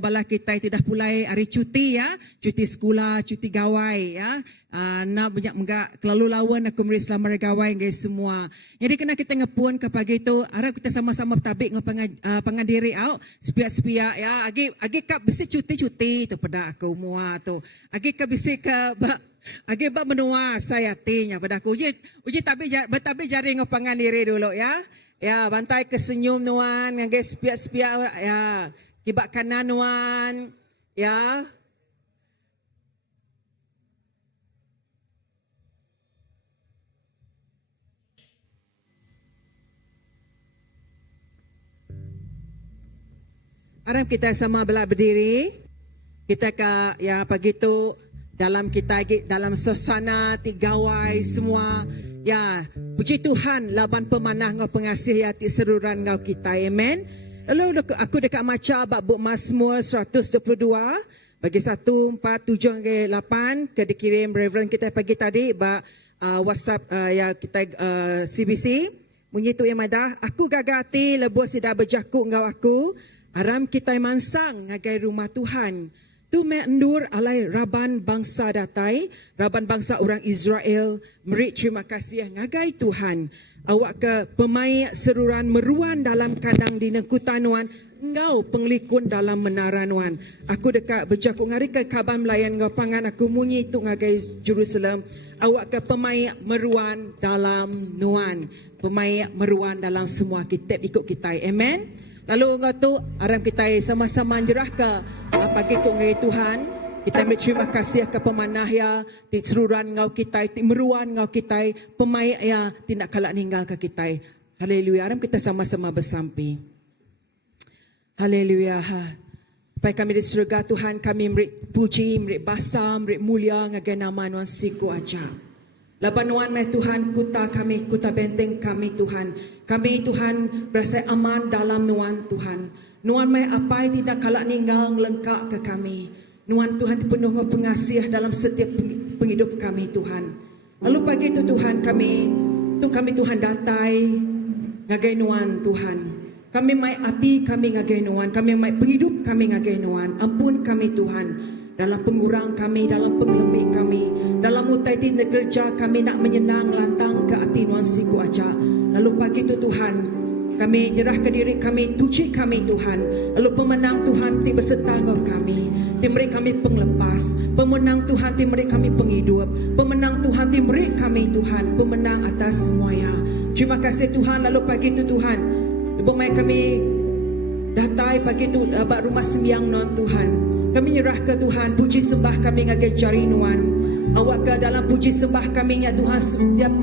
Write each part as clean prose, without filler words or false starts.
Bala kita itu dah mulai hari cuti ya, cuti sekolah, cuti gawai ya. Nak banyak menggak kelalu lawan aku meri selama gawai guys semua. Jadi kena kita ngepun ke pagi tu, harap kita sama-sama tabik pengandiri au sepiak-sepiak ya. Agi kap besi cuti-cuti tu pada aku mua tu. Agi kap besi ke agi bak menua saya tinya pada aku. Uji tapi jari ngepangandiri dulu ya. Ya, bantai ke senyum nuan guys sepiak-sepiak ya. Kibak kanan wan, ya. Aram kita sama belah berdiri. Kita ke ya pagi tu dalam kita dalam suasana tigawai semua. Ya, puji Tuhan laban pemanah ngau pengasih ya ti seruran ngau kita. Amen. Lalu aku dekat maca bab buku Mazmur 122 bagi 1, 4, 7, 8 ke dikirim Reverend kita pagi tadi bab WhatsApp ya kita CBC. Bunyi tu yang madah, aku gagati lebuh sida berjakuk ngau aku, aram kita mansang ngagai rumah Tuhan. Tu mendur alai raban bangsa datai, raban bangsa orang Israel, meri terima kasih ngagai Tuhan. Awak ke pemai seruran meruan dalam kandang di nekutanuan, engkau penglikun dalam menaranwan. Aku dekat berjakuk ngarikan kabar melayan ngau pangan aku munyi tu ngagai Jerusalem. Awak ke pemai meruan dalam nuan, pemai meruan dalam semua kitab ikut kita. Amen. Lalu engkau tu aram kita sama-sama jerah ke pagi tu ngai Tuhan. Kita berterima kasih ke pemanah ya, di seruran ngau kita, di meruan ngau kita, pemai ya, tidak kalak ninggal ke kita. Haleluya. Aram kita sama-sama bersampi. Haleluya. Baik kami di surga Tuhan, kami beri puji, beri basam, beri mulia ngagai nama Nuan siku aja. Laban Nuan mai Tuhan, kuta kami, kuta benteng kami Tuhan. Kami Tuhan berasa aman dalam Nuan Tuhan. Nuan mai apa tidak kalak ninggal lengkap ke kami. Nuan Tuhan penuh dengan pengasih dalam setiap penghidup kami Tuhan. Lalu pagi itu Tuhan kami Tuhan datai ngagai Nuan Tuhan. Kami mai hati kami ngagai Nuan, kami mai penghidup kami ngagai Nuan. Ampun kami Tuhan dalam pengurang kami, dalam pengelembik kami, dalam mutai tindak kerja kami nak menyenang lantang ke hati Nuan siku aja. Lalu pagi itu Tuhan kami nyerah ke diri kami, tuji kami Tuhan. Lalu pemenang Tuhan ti beserta ngau kami. Ti beri kami penglepas. Pemenang Tuhan ti beri kami penghidup. Pemenang Tuhan ti beri kami Tuhan. Pemenang atas semuanya. Terima kasih Tuhan. Lalu pagi itu Tuhan, ibu mai kami datai pagi itu abad rumah sembiang non Tuhan. Kami nyerah ke Tuhan. Puji sembah kami ngagai jari Nuan. Awak ke dalam puji sembah kami ya Tuhan. Setiap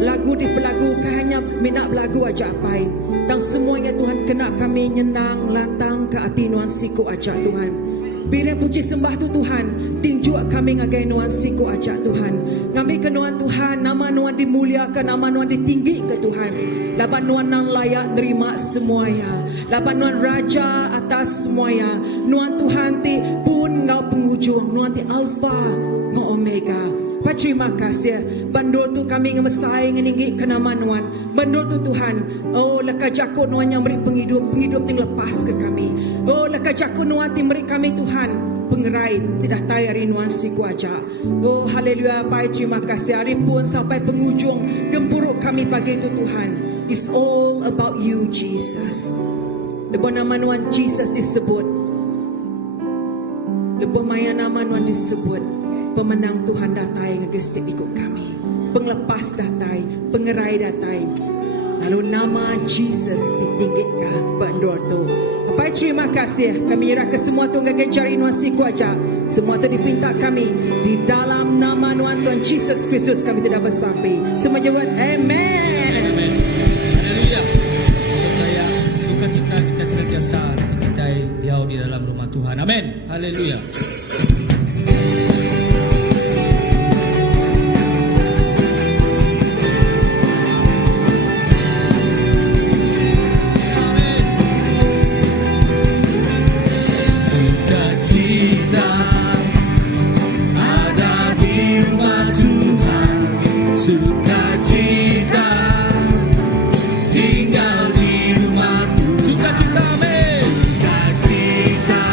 lagu di pelagu hanya minat lagu aja apai. Dan semuanya Tuhan kena kami nyenang lantang ke hati Nuan siku aja Tuhan. Bila puji sembah tu Tuhan, tinjuk kami ngagai Nuan siku aja Tuhan. Kami ke Nuan Tuhan, nama Nuan dimuliakan, nama Nuan ditinggi ke Tuhan. Laban Nuan nang layak nerima semuanya. Laban Nuan raja atas semuanya. Nuan Tuhan ti pun ngau penghujung, Nuan ti alfa ngau omega. Terima kasih. Bandul tu kami ngemesai ngeninggi ke nama Nuan. Bandul tu Tuhan. Oh leka jakut Nuan yang beri penghidup yang lepas ke kami. Oh leka jakut Nuan yang beri kami Tuhan pengerai tidak tayari Nuan siku aja. Oh haleluya. Baik terima kasih. Hari pun sampai penghujung gempuruk kami pagi itu Tuhan. It's all about you Jesus. Lepas nama Nuan Jesus disebut. Lepas maya nama Nuan disebut. Pemenang Tuhan datai ngegestik ikut kami. Penglepas datai, pengerai datai. Lalu nama Jesus ditinggikan bandor tu. Apa terima kasih. Kami irah ke semua tu ngagai jari Nuan siku aja. Semua tu dipinta kami di dalam nama Nuan Tuhan Jesus Kristus kami tidak bersampai. Semua jawab amen. Amen. Haleluya. Saya sukacita kita senantiasa dipercayai diau di dalam rumah Tuhan. Amin. Haleluya. Tinggal di rumahku, sukacita, amin. Sukacita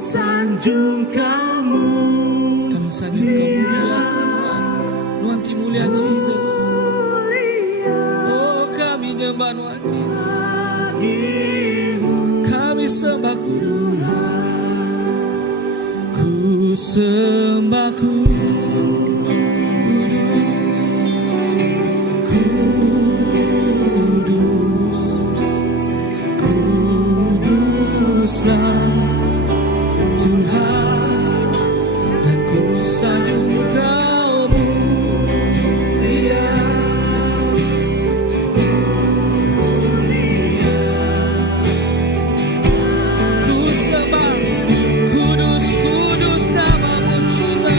sanjung kamu, Kami sanjung kemuliaan Tuhan kemuliaan Jesus. Oh kami nyembah Tuhan Jesus. Kami sembah ku sembah kuduslah Tuhan, dan ku sanjung kamu, ya ku sembah kudus, kudus namamu Jesus.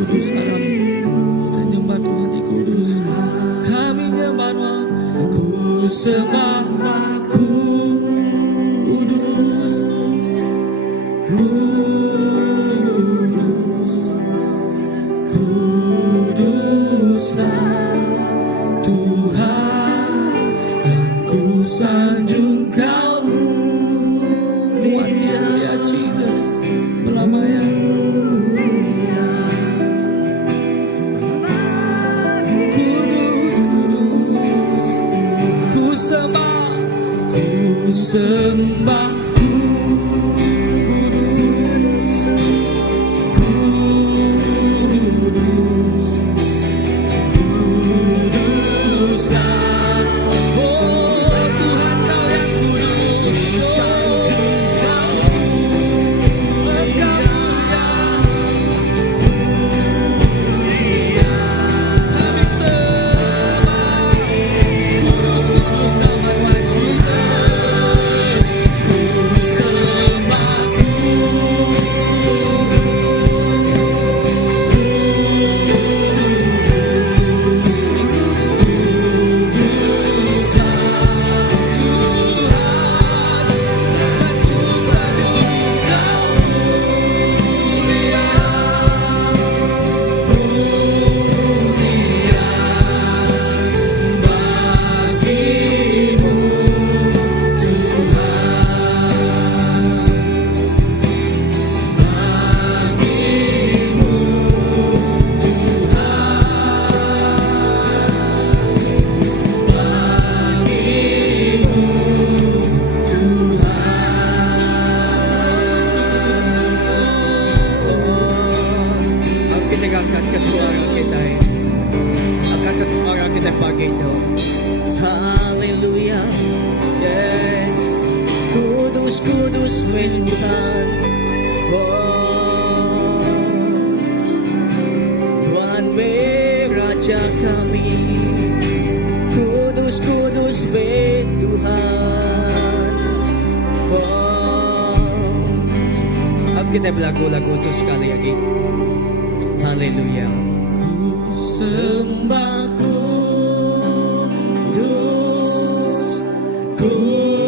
kudus kami. Kita nyembah Tuhan di kudus. Kami nyembah Tuhan. Ku sembah kudus. Kudus. Kuduslah Tuhan, dan ku sanjung Kau-Mu. Mulia Jesus, melamanya. Kudus, kudus, ku sembah kudus. Kuduslah, oh Tuhan Kau yang kudus. Kami sembah kudus, kudus nama Tuhan Jesus. Ku sembah Ang pinagangkat ka suara kita akan ketumara kita pagi ito. Hallelujah. Yes. Kudus, kudus may Tuhan. Oh. Tuhan may Raja kami. Kudus, kudus may Tuhan. Oh. Ang kita lagu-lagu itu sekali lagi. Haleluya. Ku sembah kudus, kudus,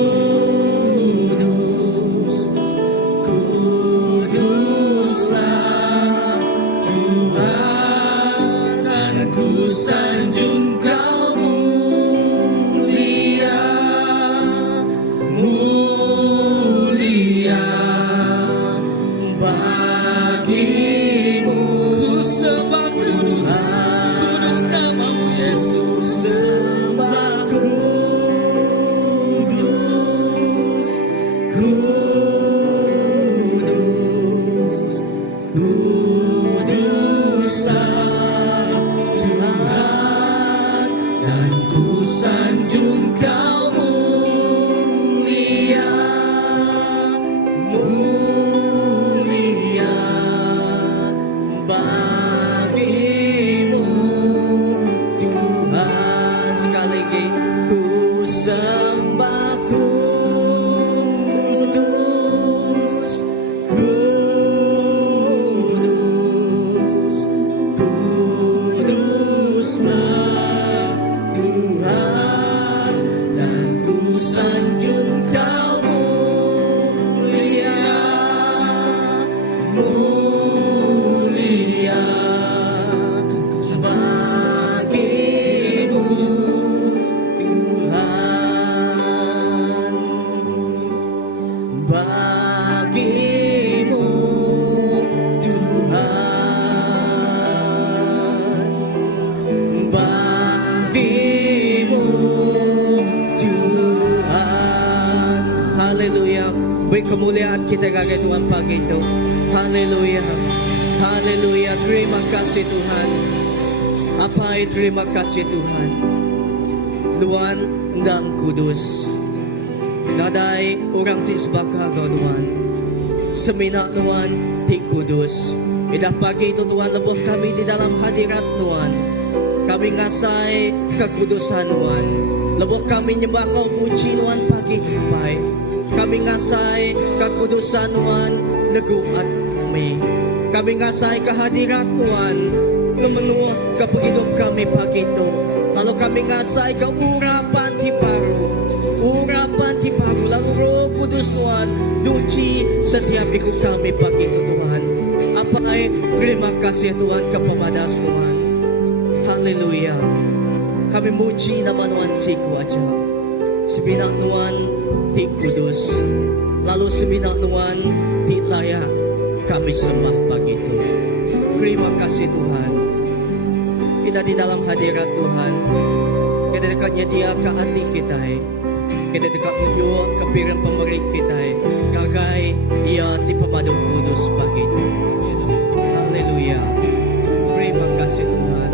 kuduslah Tuhan, dan ku sanjung Kau mulia, mulia bagimu. Ku sembah kudus, kudus nama-Mu Yesus. Sembah kudus, kudus, kuduslah Tuhan, dan ku sanjung Kau mulia, mulia bagimu Tuhan. Sekali lagi, ku sembah kudus, kudus, kuduslah Tuhan, dan ku sanjung Kau mulia, mulia bagimu Tuhan, bagimu Tuhan, bagimu Tuhan. Haleluya. Beri kemuliaan kita kepada Tuhan pagi itu. Haleluya. Haleluya. Terima kasih Tuhan. Apa terima kasih Tuhan. Tuhan dan kudus. Nadai orang tisbah kau Tuhan. Semina Tuhan di kudus. Idah pagi itu Tuhan, lebuh kami di dalam hadirat Tuhan. Kami ngasai kekudusan Tuhan. Lebuh kami nyembah Kau puji Tuhan pagi tupai. Kami ngasai kekudusan Tuhan neguat kami. Kami ngasay kahadirat Tuhan, lumenuh ke paghidup kami pagi itu. Lalu kami ngasay ke urapan ti baru, lalu Roh Kudus Tuhan, duci setiap ikut kami pagi itu Tuhan. Apa terima kasih Tuhan kepemadas Tuhan. Haleluya. Kami muji nama Tuhan siku aja. Sebinak Tuhan ti kudus, lalu sebinak Tuhan ti layak kami sembah pagi itu. Terima kasih Tuhan. Kita di dalam hadirat Tuhan, kita dekatnya dia ke hati kita, kita dekat menyuak ke piring pemerintah kita, gagai ia di pemadam kudus pagi itu. Haleluya. Terima kasih Tuhan.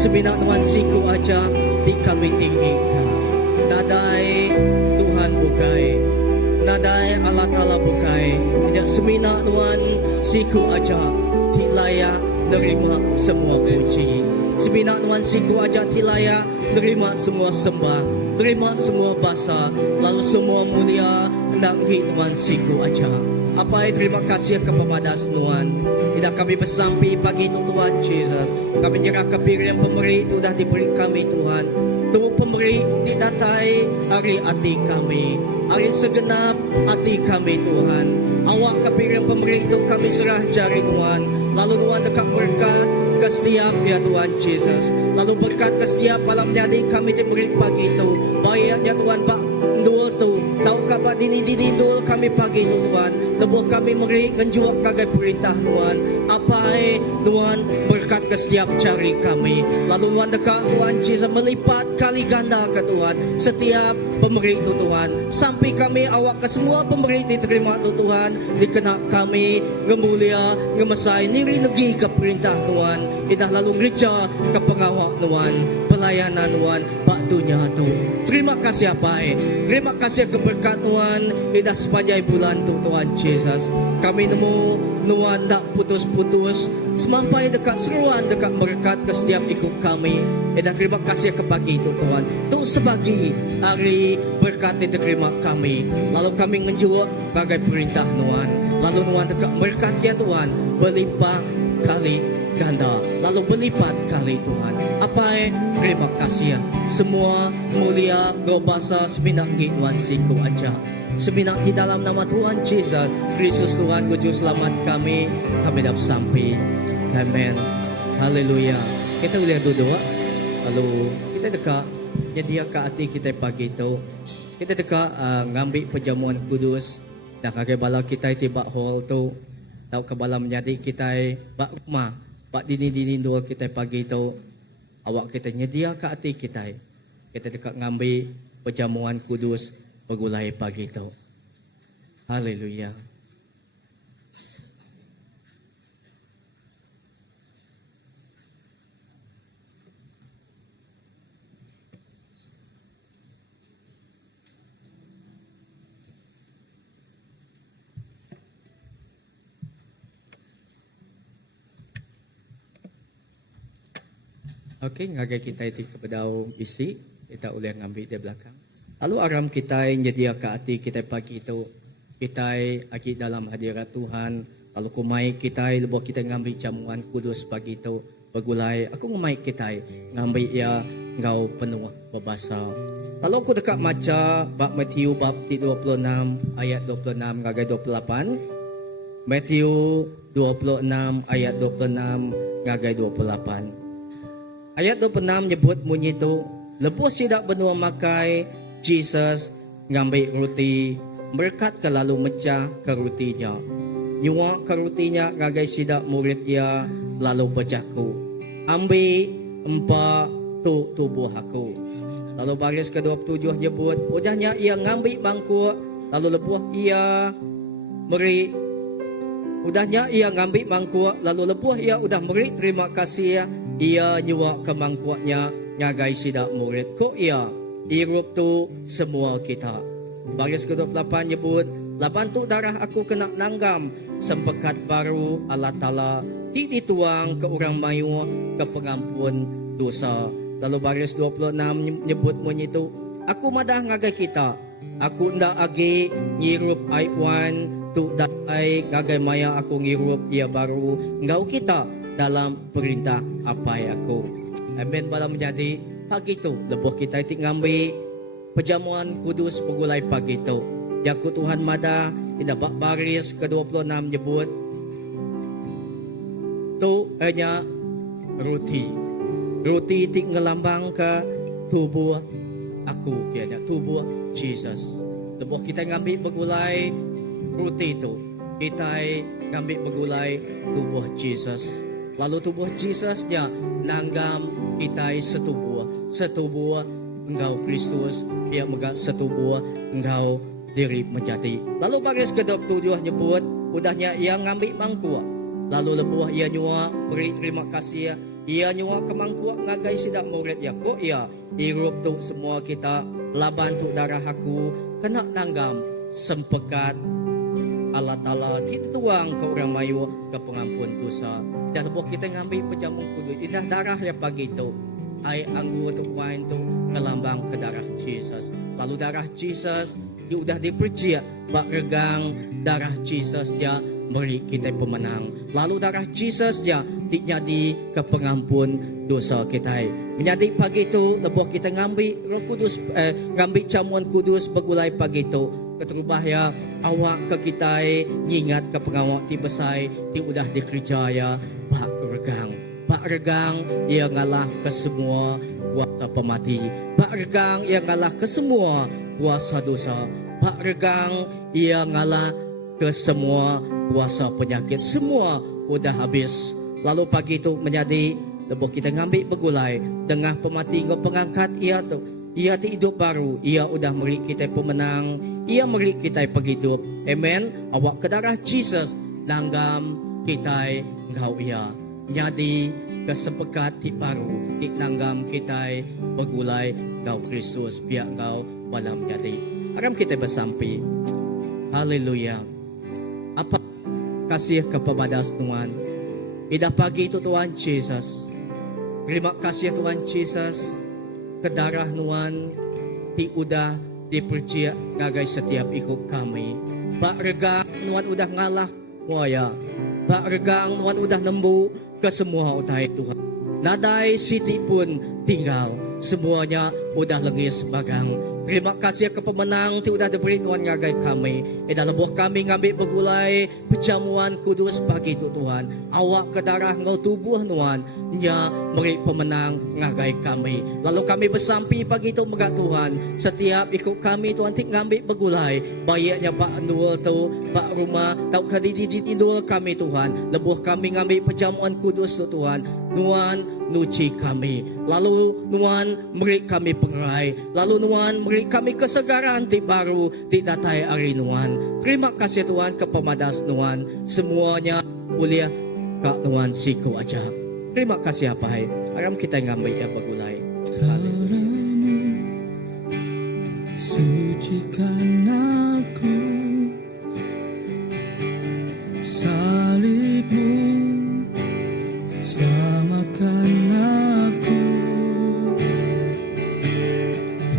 Sebinak Tuhan siku aja di kami tinggikan. Nadai Tuhan bukai, nadai Allah Ta'ala bukai. Tidak seminak Tuhan siku aja tilaya nerima semua puji. Sebinak Tuhan siku aja tilaya nerima semua sembah, terima semua bahasa, lalu semua mulia hendak Tuhan siku aja. Apa terima kasih kepada Tuhan. Tidak kami bersampai pagi itu Tuhan Yesus. Kami nyerah ke piring pemberi itu dah diberi kami Tuhan. Tunggu pemberi ditatai hari hati kami, hari segenap hati kami Tuhan. Awak ke piring pemberi itu kami serah jari Tuhan. Lalu Tuhan dekat berkat ke setiap ya Tuhan Yesus. Lalu berkat ke setiap malam jadi kami diberi pagi itu. Bayarnya Tuhan Pak Dul tu, tahu kabar dini dul kami pagi tu Tuhan. Lebuh kami meri ngenjuak kagai perintah Tuhan. Apa Tuhan berkat ke setiap jari kami. Lalu Tuhan dekat Tuhan Yesus melipat kali ganda ke Tuhan setiap pemberi itu Tuhan. Sampai kami awak ke semua pemberi diterima tu Tuhan. Dikena kami ngemulia ngemesai niri negi ke perintah Tuhan. Idah lalu gereja ke pengawak Tuhan. Pelayanan Tuhan Pak dunia tu. Terima kasih apa terima kasih keberkat Tuhan. Idah sepanjang bulan tu Tuhan Yesus. Kami nemu Tuhan tak putus-putus. Semampai dekat seruan dekat berkat ke setiap ikut kami. Dan terima kasih ke pagi itu Tuhan. Tu sebagai hari berkat diterima kami. Lalu kami menjual bagai perintah Tuhan. Lalu Tuhan dekat berkat ya Tuhan berlimpah kali ganda. Lalu berlipat kali Tuhan. Apa terima kasih ya. Semua mulia gobasa seminang Tuhan siku aja. Seminang di dalam nama Tuhan Yesus Kristus Tuhan Juru Selamat kami dapat sampai. Amen. Haleluya. Kita boleh duduk. Lalu kita dekat jadi ke hati kita pagi itu. Kita dekat ngambil perjamuan kudus. Dan kakek bala kita tiba hall tu. Tahu ke bala menjadi kita bak rumah. Bak dini-dini dua kita pagi itu. Awak kita nyedia ke hati kita. Kita dekat ngambil perjamuan kudus. Bergulai pagi itu. Haleluya. Okey, ngagai kita itu kepada isi. Kita boleh ngambil di belakang. Lalu aram kita jadi ke hati kita pagi itu. Kita lagi dalam hadirat Tuhan. Lalu kumai kita lebuh kita ngambil jamuan kudus pagi itu. Bergulai. Aku ngumai kita ngambil ya ngau penuh berbahasa. Lalu aku dekat maca bab Matius bab 26 ayat 26 ngagai 28. Matius 26 ayat 26 ngagai 28. Ayat 26 nyebut bunyi itu. Lebuh sidak benua makai Jesus ngambil roti berkat ke lalu mecah ke rotinya. Nyuak ke rotinya ngagai sidak murid ia lalu pecahku. Ambil empat tubuh aku. Lalu baris ke-27 nyebut udahnya ia ngambil mangkuk lalu lebuh ia beri. Udahnya ia ngambil mangkuk lalu lebuh ia udah beri terima kasih ia nyuak ke mangkuknya ngagai sidak murid. Kok ia irup tu semua kita. Baris ke-28 nyebut, laban tu darah aku kena nanggam, sempekat baru Allah Ta'ala, dituang ke orang mayu, ke pengampun dosa. Lalu baris 26 nyebut bunyi tu, aku madah ngagai kita, aku ndak agi ngirup aibwan, tu dai ngagai maya aku ngirup ia baru, ngau kita dalam perintah apa aku. Amin. Bala menjadi pagi itu lebuh kita itik ngambil perjamuan kudus bergulai pagi itu. Jaku Tuhan mada ina bak baris ke-26 nyebut tu hanya roti. Roti itik ngelambang ke tubuh aku kianya tubuh Jesus. Lebuh kita ngambil bergulai roti itu. Kita ngambil bergulai tubuh Jesus. Lalu tubuh Jesusnya nanggam kita setubuh engkau Kristus, ia megak setubuh engkau diri menjadi. Lalu baris ke-27 nyebut udahnya ia ngambil mangkuk. Lalu lebuh ia nyua beri terima kasih ia nyua ke mangkuk ngagai sidak murid ya kok ia irup tu semua kita laban tu darah aku kena nanggam sempekat Allah Ta'ala dituang ke orang mayu ke pengampun dosa. Dan lebuh kita ngambil perjamuan kudus. Indah darah yang pagi itu. Air anggur tu wine tu ngelambang ke darah Jesus. Lalu darah Jesus dia sudah dipercaya bak regang darah Jesus dia beri kita pemenang. Lalu darah Jesus dia jadi ke pengampun dosa kita. Menjadi pagi itu lebuh kita ngambil Roh Kudus ngambil jamuan kudus bergulai pagi itu. Keterubah ya awak ke kita ingat ke pengawak ti besai ti udah dikerjaya Pak regang ia ngalah ke semua kuasa pemati. Pak regang ia ngalah ke semua kuasa dosa. Pak regang ia ngalah ke semua kuasa penyakit. Semua udah habis Lalu pagi itu menjadi lebuh kita ngambil begulai dengan pemati ngau pengangkat ia tu. Ia ti hidup baru, ia udah beri kita pemenang, ia beri kita penghidup. Amen. Awak ke darah Jesus langgam kita ngau ia. Jadi kesepekat ti baru, ti langgam kita begulai ngau Kristus biar ngau balam jadi. Aram kita bersampai. Haleluya. Apa kasih kepada Tuhan. Ida pagi itu Tuhan Yesus. Terima kasih Tuhan Yesus. Ke darah Tuhan ti udah dipercaya ngagai setiap ikut kami. Pak regang Tuhan udah ngalah muaya. Pak regang Tuhan udah nembu ke semua utai Tuhan. Nadai siti pun tinggal. Semuanya udah lengis bagang. Terima kasih ke pemenang ti udah diberi Tuhan ngagai kami. Dalam buah kami ngambil begulai perjamuan kudus pagi itu Tuhan. Awak ke darah ngau tubuh Tuhan. Nya beri pemenang ngagai kami. Lalu kami bersampi pagi itu megat Tuhan. Setiap ikut kami Tuhan ti ngambil begulai. Bayaknya Pak Nul tu, Pak Rumah, tau kadidi dindul kami Tuhan. Lebuh kami ngambil perjamuan kudus tu Tuhan. Tuhan nuci kami. Lalu Tuhan beri kami pengerai. Lalu Tuhan beri kami kesegaran ti baru ti datai hari Tuhan. Terima kasih Tuhan kepemadas Tuhan. Semuanya mulia Kak Tuhan siku aja. Terima kasih apa hai. Aram kita ngambil ya begulai. Caramu sucikan aku, salibmu selamatkan aku,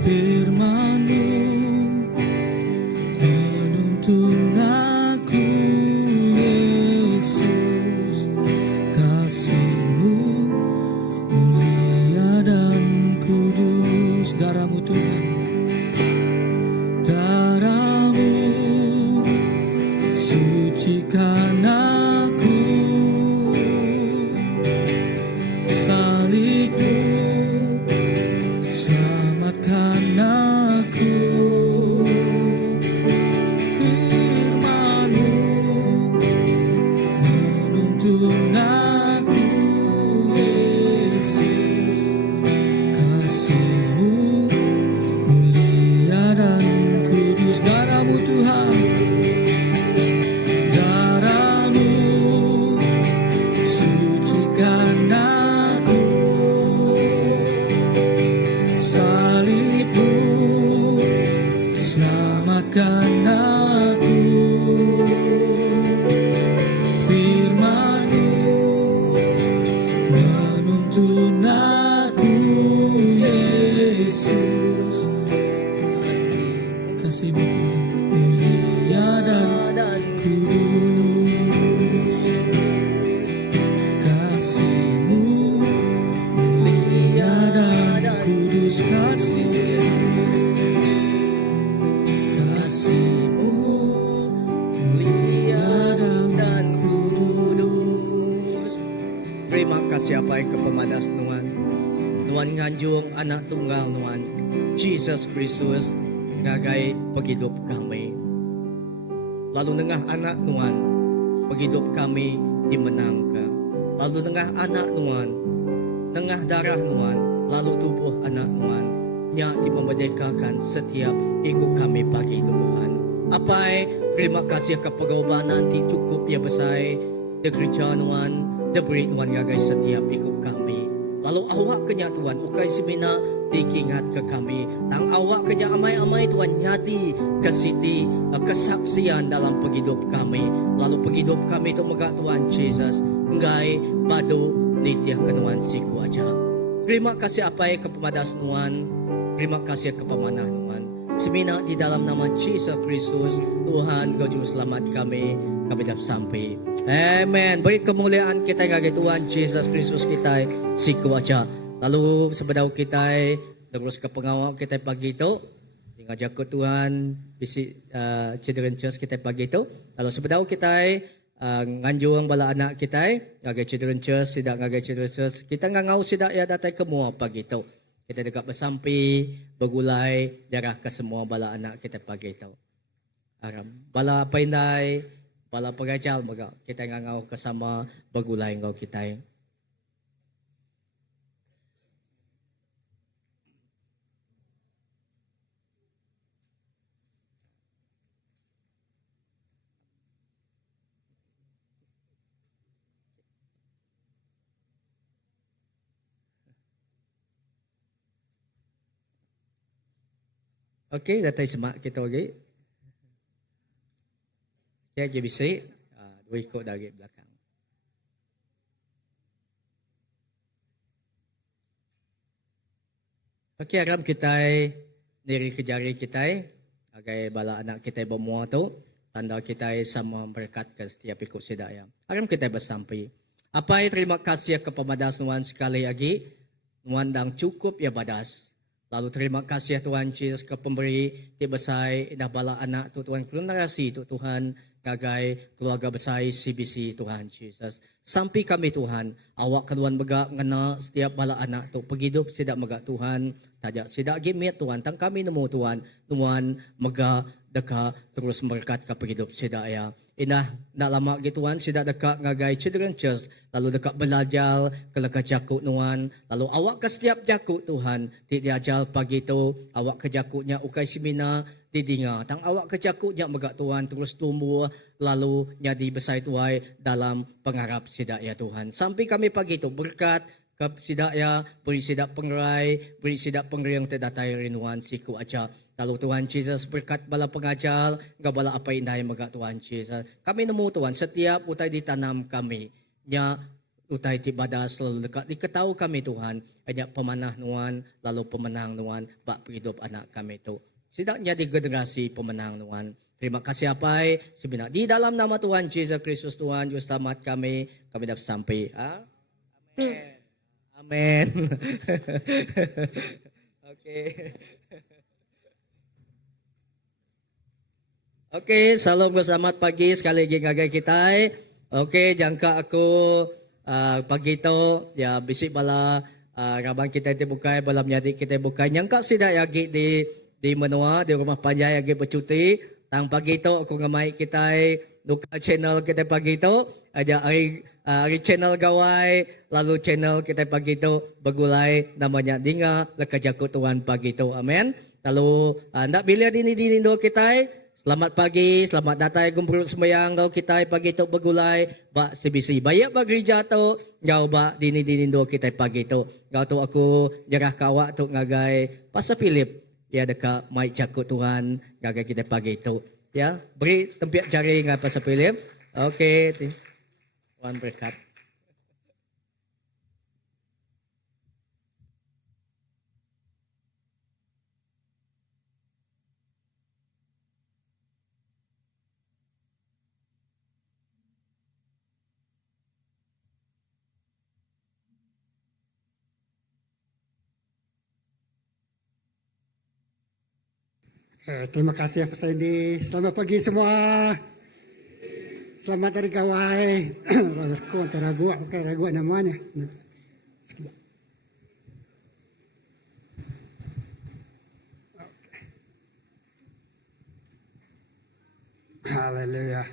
firman-Mu menuntun aku, Yesus, kasih-Mu mulia dan kudus. Darah-Mu Tuhan, darah-Mu sucikan aku, salib-Mu selamatkan aku, firman-Mu menuntun aku, Yesus, kasih-Mu mulia dan kudus. Darah-Mu Tuhan, darah-Mu sucikan aku, salib-Mu selamatkan aku, firman-Mu menuntun aku, Yesus, kasih-Mu mulia dan kudus, kasih-Mu mulia dan kudus, kasih Yesus, kasih-Mu mulia dan kudus. Terima kasih apa yang kepemadas Tuhan. Tuhan nganjung anak tunggal Tuhan Jesus Kristus ngagai penghidup kami. Lalu nengah anak Tuhan penghidup kami dimenangkan. Lalu nengah anak Tuhan, nengah darah Tuhan, lalu tubuh anak Tuhan yang dimerdekakan setiap ikut kami pagi itu Tuhan. Apa terima kasih keperobanan nanti cukup ya besar de kerja Tuhan, de beri Tuhan ngagai setiap ikut kami. Lalu awak kenya Tuhan, ukai semina dikingat ke kami. Tang awak kenya amai-amai Tuhan nyadi kesiti kesaksian dalam penghidup kami. Lalu penghidup kami itu megak Tuhan Jesus. Ngai padu nitiah kenuan siku aja. Terima kasih apa yang kepemadas Tuhan. Terima kasih kepemanah Tuhan. Semina di dalam nama Jesus Kristus Tuhan Kau Juru Selamat kami dapat sampai. Amen. Beri kemuliaan kita kepada Tuhan Jesus Kristus kita siku aja. Lalu sebedau kita terus ke pengawal kita pagi itu ngajak ke Tuhan bisi children church kita pagi itu. Lalu sebedau kita nganjung bala anak kita ngagai children church tidak ngagai children church kita ngau tidak ya datang ke semua pagi itu. Kita dekat bersampi bergulai darah ke semua bala anak kita pagi itu. Bala pandai bala pagajal maga kita ngangau kasama bagulay ngau kita. Okay, datay semak kita lagi. Kaya gibisi, dua ikut dari belakang. Okay, aram kita diri kejari kita, agai bala anak kita bermua tu, tanda kita sama berkat ke setiap ikut sedaya. Aram kita bersampai. Apa terima kasih kepada Tuhan sekali lagi, Tuhan dang cukup ya badas. Lalu terima kasih Tuhan Yesus ke pemberi ti besai dah bala anak tu Tuhan generasi tu Tuhan gagai keluarga besar CBC Tuhan Yesus. Sampai kami Tuhan, awak keluan bega ngena setiap bala anak tu penghidup sidak mega Tuhan, tajak sidak gimit Tuhan, tang kami nemu Tuhan, Tuhan mega deka terus berkat ke penghidup sidak ya. Inah nak lama gitu Tuhan sidak dekat ngagai children church lalu dekat belajar kelaka jakut Tuhan lalu awak ke setiap jakut Tuhan ti diajar pagi tu awak ke jakutnya ukai semina didinga tang awak ke jakutnya megak Tuhan terus tumbuh lalu jadi besar tuai dalam pengharap sidak ya Tuhan sampai kami pagi tu berkat ke sidak ya beri sidak pengerai beri sidak pengeriang terdatai rinuan siku aja. Lalu Tuhan Yesus berkat bala pengajar, enggak bala apa indah yang megak Tuhan Yesus. Kami nemu Tuhan, setiap utai ditanam kami, nya utai tibadah selalu dekat diketahui kami Tuhan, hanya pemanah Tuhan, lalu pemenang Tuhan, bak hidup anak kami itu. Sidaknya di generasi pemenang Tuhan. Terima kasih apai, sebenarnya di dalam nama Tuhan Yesus Kristus Tuhan, Juru Selamat kami dapat sampai. Amin. Amin. Oke. Okey, salam berselamat pagi sekali lagi ngagai kita. Okey, jangka aku pagi tu ya bisik bala rabang kita dibukai bala menjadi kita bukai. Jangka sidak lagi di menua di rumah panjai lagi bercuti. Tang pagi tu aku ngamai kita duka channel kita pagi tu ada hari channel gawai lalu channel kita pagi tu bergulai namanya Dinga Lekajaku Tuhan pagi tu. Amin. Lalu nak bila dini do kita. Selamat pagi, selamat datang kumpul sembahyang kau kita pagi tu bergulai bak CBC. Bayak bak gereja tu, jauh bak dini do kita pagi tu. Kau tu aku jarah kawak tu ngagai Pastor Philip. Ya dekat Mike Cakut Tuhan, ngagai kita pagi tu. Ya, beri tempiak jari dengan Pastor Philip. Okey, Tuhan berkat. Terima kasih Pastor Indi. Selamat pagi semua. Selamat hari gawai. Aku antara gua, oke ragu namanya. Haleluya.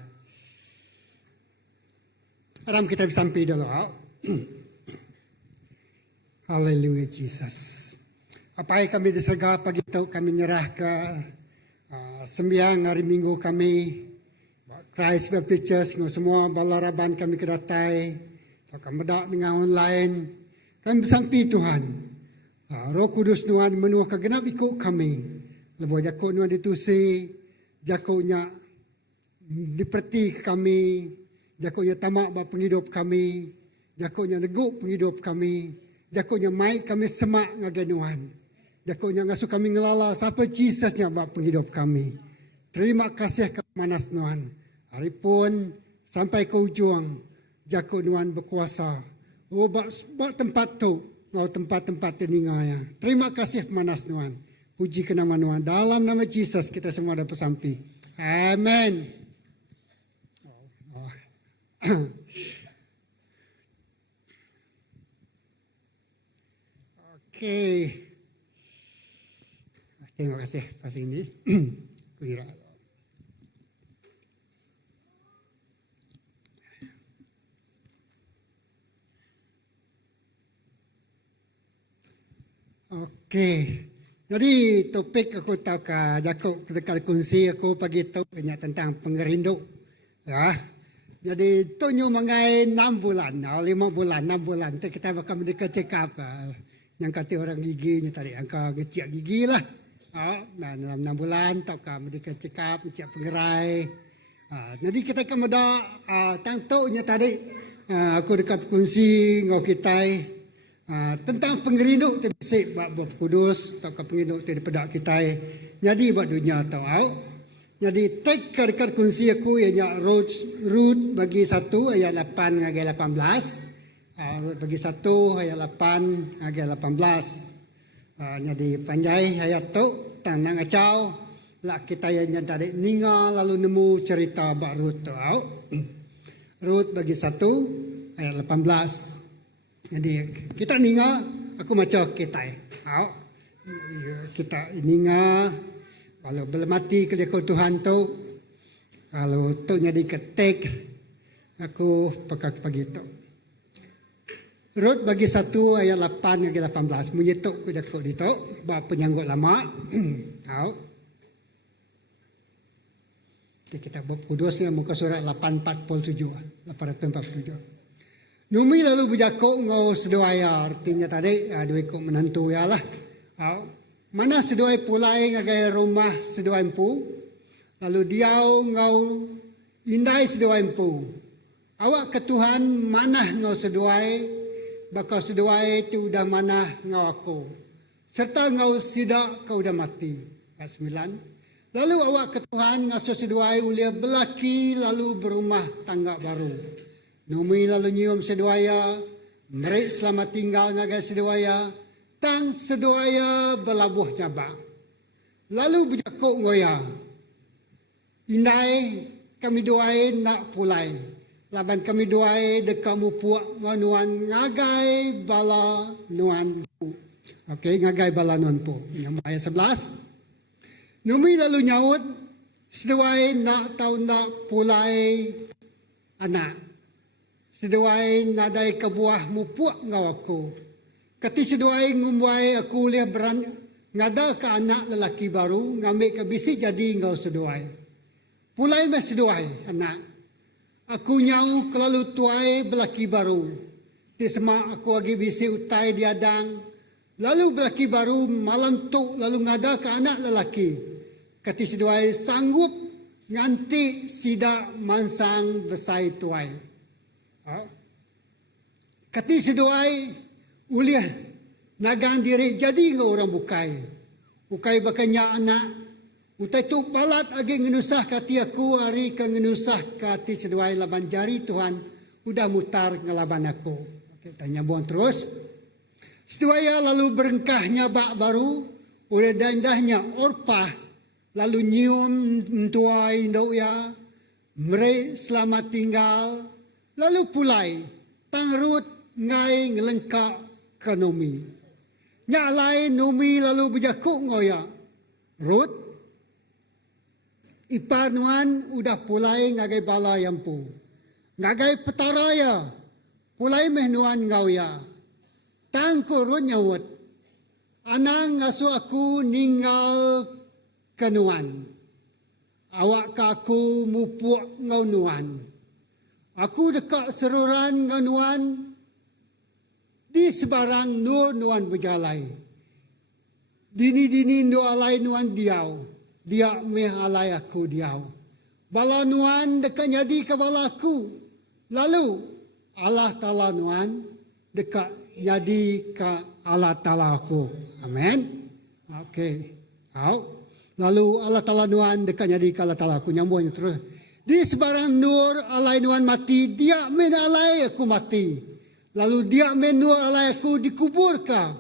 Aram kita sampai dulu. Haleluya Jesus. Apa yang kami diserga pagi itu kami nyerah ke sembiang hari minggu kami Christ Baptist Church semua balaraban kami kedatai kami dak dengan online kami bersampi Tuhan Roh Kudus Tuhan menuah kegenap ikut kami lebih jakut Tuhan ditusi jakutnya diperti ke kami jakutnya tamak bak penghidup kami jakutnya neguk penghidup kami jakutnya mai kami semak ngagai Tuhan jakutnya ngasuh kami ngelala sampai Jesusnya bak penghidup kami. Terima kasih ke manas Tuhan. Hari pun sampai ke ujung jakut Tuhan berkuasa. Oh bak tempat tu, ngau tempat-tempat teninganya. Terima kasih ke manas Tuhan. Puji ke nama Tuhan. Dalam nama Jesus kita semua dapat sampai. Amin. Okey. Terima kasih Pastor Indi. Okey. Jadi topik aku tahu ke Jakob ketika kongsi aku pagi tu banyak tentang pengerindu. Ya. Jadi tu nyu mengai 6 bulan, 5 bulan, 6 bulan. Nanti kita bakal mendekat check up. Yang kata orang gigi ni tadi, angka ngecek gigi lah. Dan dalam 6 bulan tak ka mendekat check up, ngecek pengerai. Jadi kita akan ada tangtuknya tadi. Aku dekat kongsi ngau kita tentang pengerindu terbisik buat kudus atau pengerindu daripada kita. Jadi buat dunia tahu. Jadi teks dekat kongsi aku ianya Rut bagi 1 ayat 8 hingga 18. Rut bagi 1 ayat 8 hingga 18. Jadi panjai ayat tu tanang acau lah kita yang tadi ninga lalu nemu cerita bak Rut tu. Rut bagi 1 ayat 18. Jadi kita ninga aku macam kita. Kita ninga kalau belum mati ke Tuhan tu, kalau tu jadi ketek, aku pakai pagi tu. Rut bagi 1 ayat 8 hingga 18. Menyetuk ke Jakob itu, buat penyanggut lama. Tahu? Kita buat kudusnya muka surat 847. Numi lalu berjakuk ngau sedoaya. Artinya tadi, dua ikut menantu ya lah. Mana sedoai pulai ngagai rumah sedoai empu. Lalu diau ngau indai sedoai empu. Awak ke Tuhan mana ngau sedoai. Bakal sedoai tu udah mana ngau aku. Serta ngau sidak kau udah mati. Ayat 9. Lalu awak ke Tuhan ngasuh sedoai ulia belaki lalu berumah tangga baru. Numi lalu nyium sedoaya. Merik selamat tinggal ngagai sedoaya. Tang sedoaya belabuh nyabak. Lalu berjakuk ngoya. Indai kami doai nak pulai. Laban kami doai dekamu puak nganuan ngagai bala nuan pu. Okey, ngagai bala nuan pu. Yang ayat 11. Numi lalu nyaut. Sedoai nak tahu nak pulai anak. Sedoai nadai kebuah mu puak ngau aku. Kati sedoai ngumbuai aku lihat beran ngada ke anak lelaki baru ngambil ke bisi jadi ngau sedoai. Pulai meh sedoai anak. Aku nyau kelalu tuai belaki baru. Di semak aku lagi bisi utai diadang. Lalu belaki baru malam tu lalu ngada ke anak lelaki. Kati sedoai sanggup nganti sida mansang besai tuai. Kati sedoai uliah nagang diri jadi ngau orang bukai. Bukai bakanya anak. Utai tu balat agi ngenusah kati aku hari ke ngenusah kati seduai laban jari Tuhan. Udah mutar ngelaban aku. Okay, tanya buang terus. Seduaya lalu berengkahnya bak baru. Udah dandahnya orpah. Lalu nyium tuai ya. Mereka selamat tinggal. Lalu pulai. Tangrut ngai ngelengkak ke Nomi. Nyak lain Nomi lalu berjakuk ngoya. Rut. Ipar nuan udah pulai ngagai bala yang pu. Ngagai petaraya. Pulai meh nuan ngauya. Tangku Rut nyawut. Anang ngasuh aku ninggal ke nuan. Awak ke aku mupuk ngau nuan. Aku dekat seruran ngau nuan. Di sebarang nur nuan berjalai. Dini-dini nur alai nuan diau. Dia meh alai aku diau. Bala nuan dekat jadi ke bala aku. Lalu Allah Ta'ala nuan dekat jadi ke Allah Ta'ala aku. Amin. Okey. Lalu Allah Ta'ala nuan dekat jadi ke Allah Ta'ala aku. Nyambung terus. Di sebarang nur alai nuan mati. Dia meh alai aku mati. Lalu dia menur alai aku dikubur ka.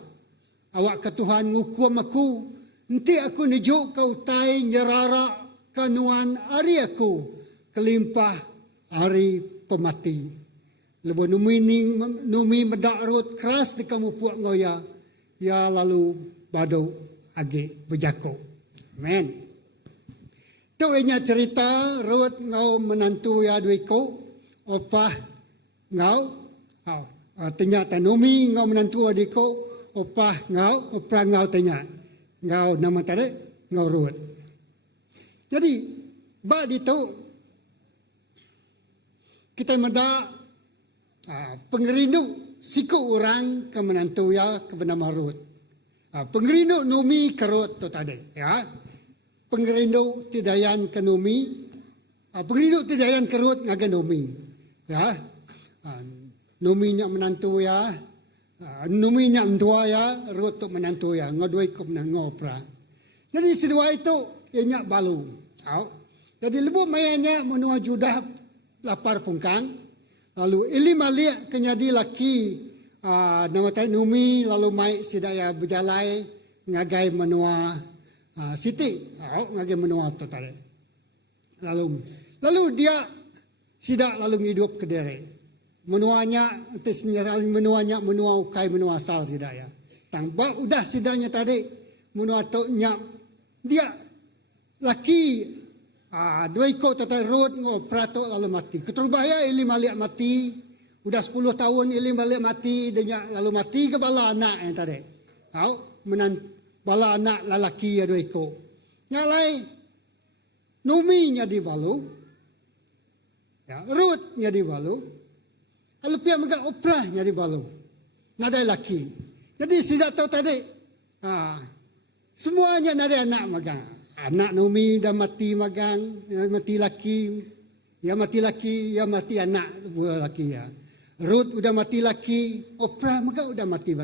Awak ke Tuhan ngukum aku. Nanti aku nijuk kau tai nyerara kanuan hari aku. Kelimpah hari pemati. Lepas numi medak rut keras di kamu puak ngoya. Ya lalu badu agi berjakuk. Amen. Itu inya cerita rut ngau menantu ya duiku. Opah ngau. Ternyata Nomi ngau menantu adiko. opah ngau tanya. Ngau nama tadi ngau Ruth. Jadi bak itu kita meda pengerindu siku orang ke menantu ya ke bernama Ruth. Pengerindu Naomi ke Ruth tu tadi ya. Pengerindu tidayan ke Naomi. Pengerindu tidayan ke Ruth ngaga Naomi. Ya. Naomi nya menantu ya. Naomi nya mentua ya, Ruth tu menantu ya. Ngadoi ko ngopra. Jadi sedua itu ianya balu. Jadi lebu mayanya menua Judah lapar pungkang. Lalu Elimelek kenyadi laki nama tai Naomi lalu mai sidaya berjalai ngagai menua Siti. Ngagai menua tu tadi. Lalu dia sidak lalu hidup ke dere. Menuanya menua ukai menua asal sidaya. Tambah udah sidanya tadi menua tu nya dia laki dua ikut tata Ruth ngoprato lalu mati. Keterbaya Elimelek mati. Udah 10 tahun Elimelek mati. Dia lalu mati ke bala anak yang tadi. Bala anak lalaki ya dua ikut. Nyalai Naomi nya di balu. Ya, Ruth nya di balu. Lalu pihak megak Oprah nya di balu. Nadai laki. Jadi tidak tahu tadi. Semuanya nadai anak magang. Anak Naomi dah mati magang, mati laki, ya mati anak buah laki ya. Ruth udah mati laki, Oprah maka udah mati.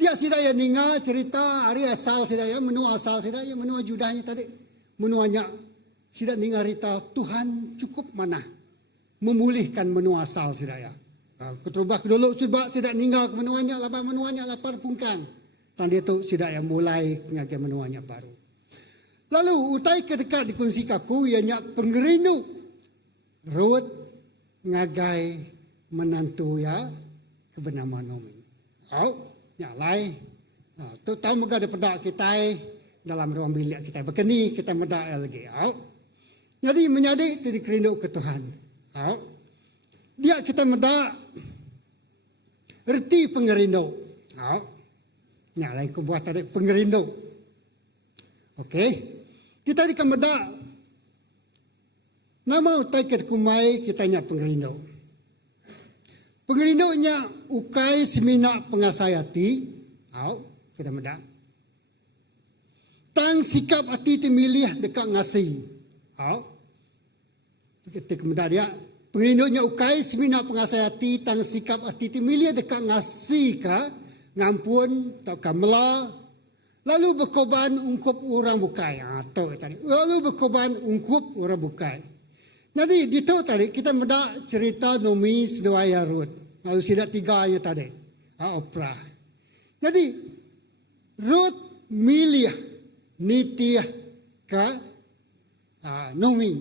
Dia sidaya ningal cerita hari asal sidaya, menua asal sidaya, menua Judahnya tadi. Menuanya sidak ningal cerita Tuhan cukup mana memulihkan menua asal sidaya. Keterubah dulu sebab sidak ningal menuanya lapar pungkang. Tadi itu sidaya mulai ngagai menuanya baru. Lalu utai kedekat dikunci kaku ianya pengerindu Ruth ngagai menantu ya ke bernama Naomi. Nyalai. Tu tahu moga ada pedak kita dalam ruang bilik kita berkeni kita medak lagi. Jadi menjadi jadi kerindu ke Tuhan. Dia kita medak erti pengerindu. Nyalai ku buat tadi pengerindu. Okey. Kita di kemedak nama utai kumai kita nya pengerindu. Pengerindunya ukai semina pengasayati. Kita medak. Tang sikap hati temilih dekat ngasih. Kita kemedak dia. Pengerindunya ukai semina pengasayati. Tang sikap hati temilih dekat ngasih ka. Ngampun atau kamela. Lalu berkorban ungkup orang bukai. Lalu berkorban ungkup orang bukai. Jadi di tu tadi kita mendak cerita Naomi sedaya Ruth. Lalu sidak tiganya tadi. Oprah. Jadi Ruth milih nitiah ke Naomi.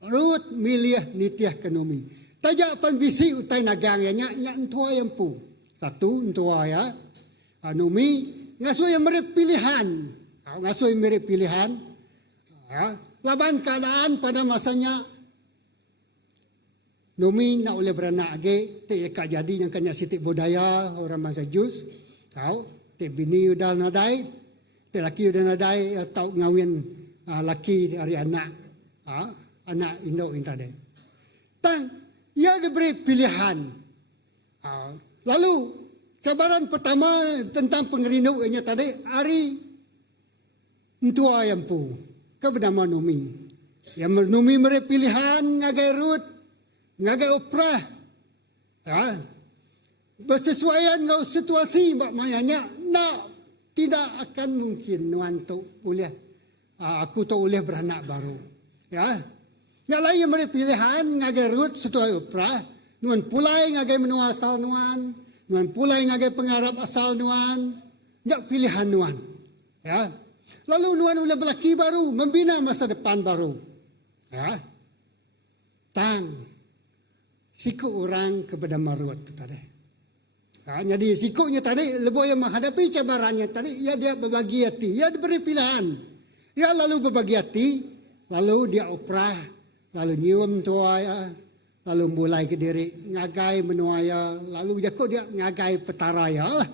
Ruth milih nitiah ke Naomi. Tajak pan bisi utai nagang ya nya entua yang pu. Satu entua ya. Naomi ngasuh yang mirip pilihan. Ngasuh yang mirip pilihan. Laban keadaan pada masanya Naomi nak oleh beranak age. Tik kak jadi yang kanya sitik budaya orang masa Jus. Tik bini udah nadai. Tik laki udah nadai. Tau ngawin laki dari anak. Anak Indo yang tadi. Dan ia diberi pilihan. Lalu cabaran pertama tentang pengerinduannya tadi hari entua yang pu ke bernama Naomi. Yang Naomi beri pilihan ngagai Ruth, ngagai Oprah. Bersesuaian dengan situasi maknanya tidak akan mungkin nuan tu boleh aku tu boleh beranak baru. Yang lain yang beri pilihan ngagai Ruth setuai Oprah, nuan pulai ngagai menua asal nuan. Nuan pulai ngagai pengarap asal nuan. Jak pilihan nuan. Lalu nuan ulah berlaki baru. Membina masa depan baru. Tang. Siku orang kepada Ruth tadi. Jadi sikunya tadi. Lebih yang menghadapi cabarannya tadi. Dia berbagi hati. Dia diberi pilihan. Dia lalu berbagi hati. Lalu dia Oprah. Lalu nyium tua Lalu mulai ke diri ngagai menuaya. Lalu jakut dia ngagai petaraya lah.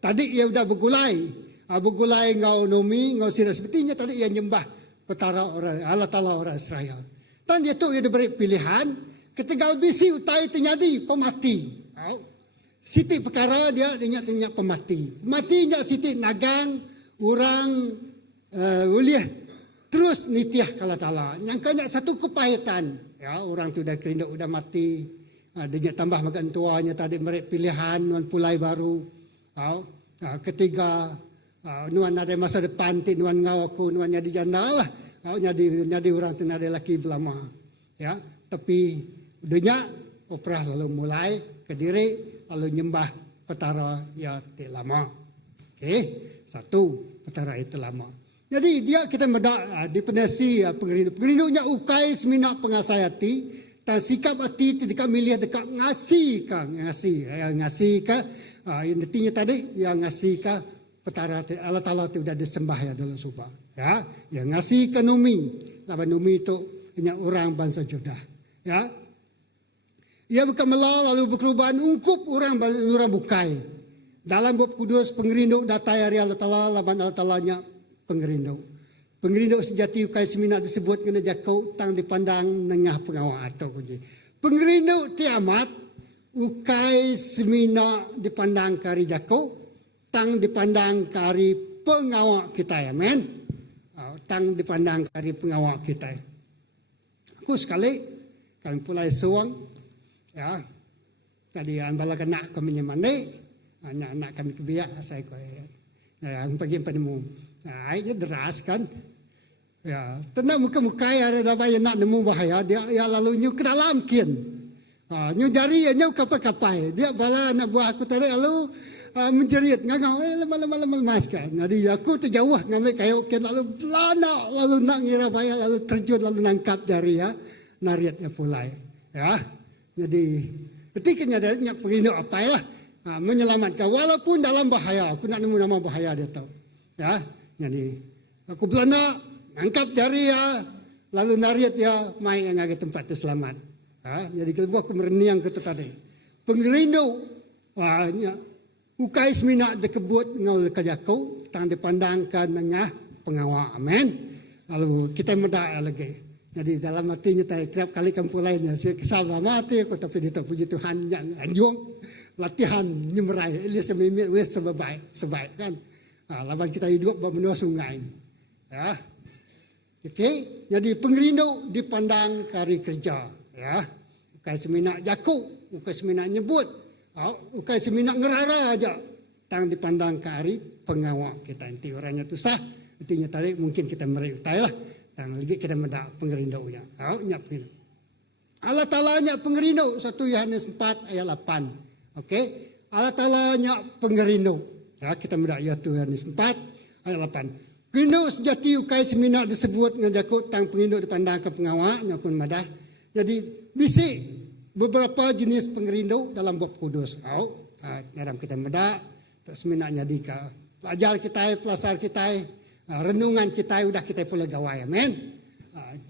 Tadi ia sudah bergulai. Bergulai ngau nomi, ngau sirah. Sepertinya tadi ia nyembah petara orang Allah Ta'ala orang Israel. Dan dia tu ia diberi pilihan. Ketika bisi utai terjadi pemati. Siti perkara dia ingat pemati. Matinya siti nagang orang uliah terus nitiah kala Ta'ala. Nyangkanya satu kepahitan. Ya, orang tu dah kerindak udah mati. Dia tambah makan tuanya tadi mereka pilihan nuan pulai baru. Ketiga nuan ada masa depan ti nuan ngau aku nuan jadi janda lah. Jadi orang tu ada laki belama. Ya, tapi udahnya operah lalu mulai ke diri lalu nyembah petara ya ti lama. Okey, satu petara itu lama. Jadi dia kita medak dependensi pengerindunya ukai semina pengasayati. Dan sikap hati tidak milih dekat ngasih ka yang intinya tadi yang ngasih ka petara Allah Ta'ala itu sudah disembah ya dalam subah ya yang ngasih ka numi laban numi itu hanya orang bangsa Judah ya ia bukan melal lalu berkerubahan ungkup orang bukai dalam bab kudus pengerindu datai hari Allah Ta'ala laban Allah Ta'ala nya pengerindu Pengerindu sejati ukai semina disebut kena jakau tang dipandang nengah pengawal atau kunci. Pengerindu tiamat ukai semina dipandang kari jakau tang dipandang kari pengawal kita ya men. Tang dipandang kari pengawal kita. Aku sekali kami pulai suang ya. Tadi ambala kena kami nyamane anak kami kebiak saya kau ya. Yang pagi penemu. Nah, ini deras kan. Ya, tenang muka-muka ya ada yang nak nemu bahaya dia ya lalu nyu ke dalam kian. Nyu jari nyu kapai-kapai. Dia bala nak buah aku tarik lalu menjerit ngangau lama-lama kan. Jadi aku terjauh ngambil kayu kian lalu lana lalu nak ngira bahaya lalu terjun lalu nangkap jari ya. Nariatnya pulai. Ya. Jadi ketikanya dia pengino apa ya menyelamatkan walaupun dalam bahaya. Aku nak nemu nama bahaya dia tahu. Ya. Jadi aku belana angkat jari ya, lalu nariat ya, mai yang agak tempat itu selamat. Jadi kalau aku mereniang ke tadi. Pengerindu, ukai semina dekebut ngau kajakau, tang dipandangkan nengah pengawal. Amin. Lalu kita meda lagi. Jadi dalam hatinya tadi tiap kali kampung lainnya, saya kesal mati aku tapi dia puji Tuhan yang anjung latihan nyemerai, dia semimit wes sebaik kan. Lawan kita hidup menua sungai. Ya. Okey, jadi pengerindu dipandang kari kerja, ya. Ukai semina jaku, ukai semina nyebut, ukai semina ngerara aja, tang dipandang kari pengawal kita. Nanti orangnya tu sah, nantinya tarik mungkin kita meriutai lah, tang lagi kita mendak pengerindu ya, nyak pengerindu. Allah Ta'ala nyak pengerindu 1 Yohanes 4 ayat 8, okey. Allah Ta'ala nyak pengerindu, ya kita mendak 1 Yohanes 4 ayat 8. Penginduk sejati ukai semina disebut ngajakut tang penginduk dipandang ke pengawal nyakun madah. Jadi bisik beberapa jenis pengerindu dalam bab kudus. Dalam kita madah semina jadi ke pelajar kita, pelasar kita, renungan kita udah kita pula gawai. Amin.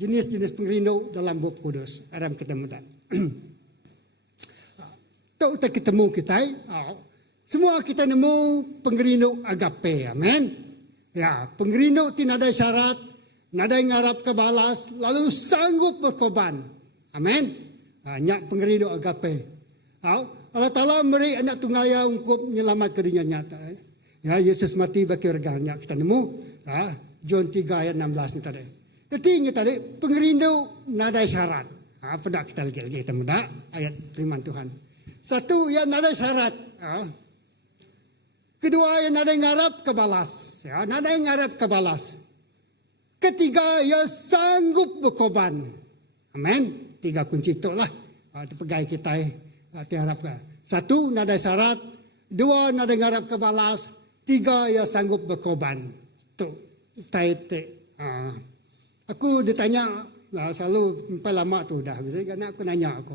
Jenis-jenis pengerindu dalam bab kudus. Dalam kita madah. Tak kita ketemu kita. Semua kita nemu pengerindu agape. Amin. Ya, pengerindu tidak ada syarat, nada ngarap ke balas, lalu sanggup berkorban. Amin. Nyak pengerindu agape. Allah Ta'ala beri anak tunggal yang untuk menyelamat ke dunia nyata. Ya, Yesus mati bagi reganya kita nemu. John 3 ayat 16 ni tadi. Ketiga tadi pengerindu nada syarat. Pedak kita lagi kita muda ayat firman Tuhan. Satu yang nada syarat. Kedua yang nada ngarap ke balas. Ya, nada yang ngarap ke balas. Ketiga, ia sanggup berkorban. Amin. 3 kunci itulah. Itu pegai kita. Diharapkan. 1, nada syarat. 2, nada ngarap ke balas. 3, ia sanggup berkorban. Itu. Aku ditanya, selalu empat lama tu dah. Biasanya aku nanya aku.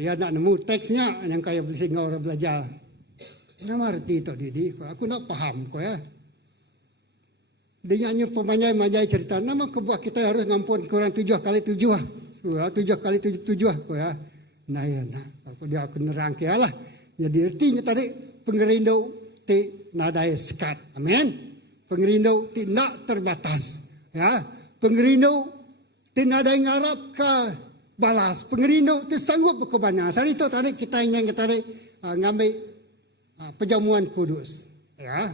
Ya nak nemu teksnya yang kaya bersingga orang belajar. Nama arti itu Didi, aku nak faham kau ya. Dia nyanyi pemanyai-manyai cerita, nama kebuah kita harus ngampun kurang 7 kali 7 kali 7 kau ya. Nah ya nak, aku dia aku nerang ke lah. Jadi artinya tadi pengerindu ti nadai sekat. Amin. Pengerindu ti nak terbatas. Ya, pengerindu ti nadai ngarap ke balas. Pengerindu ti sanggup berkebanyakan. Saat itu tadi kita ingin tadi ngambil perjamuan kudus. Ya,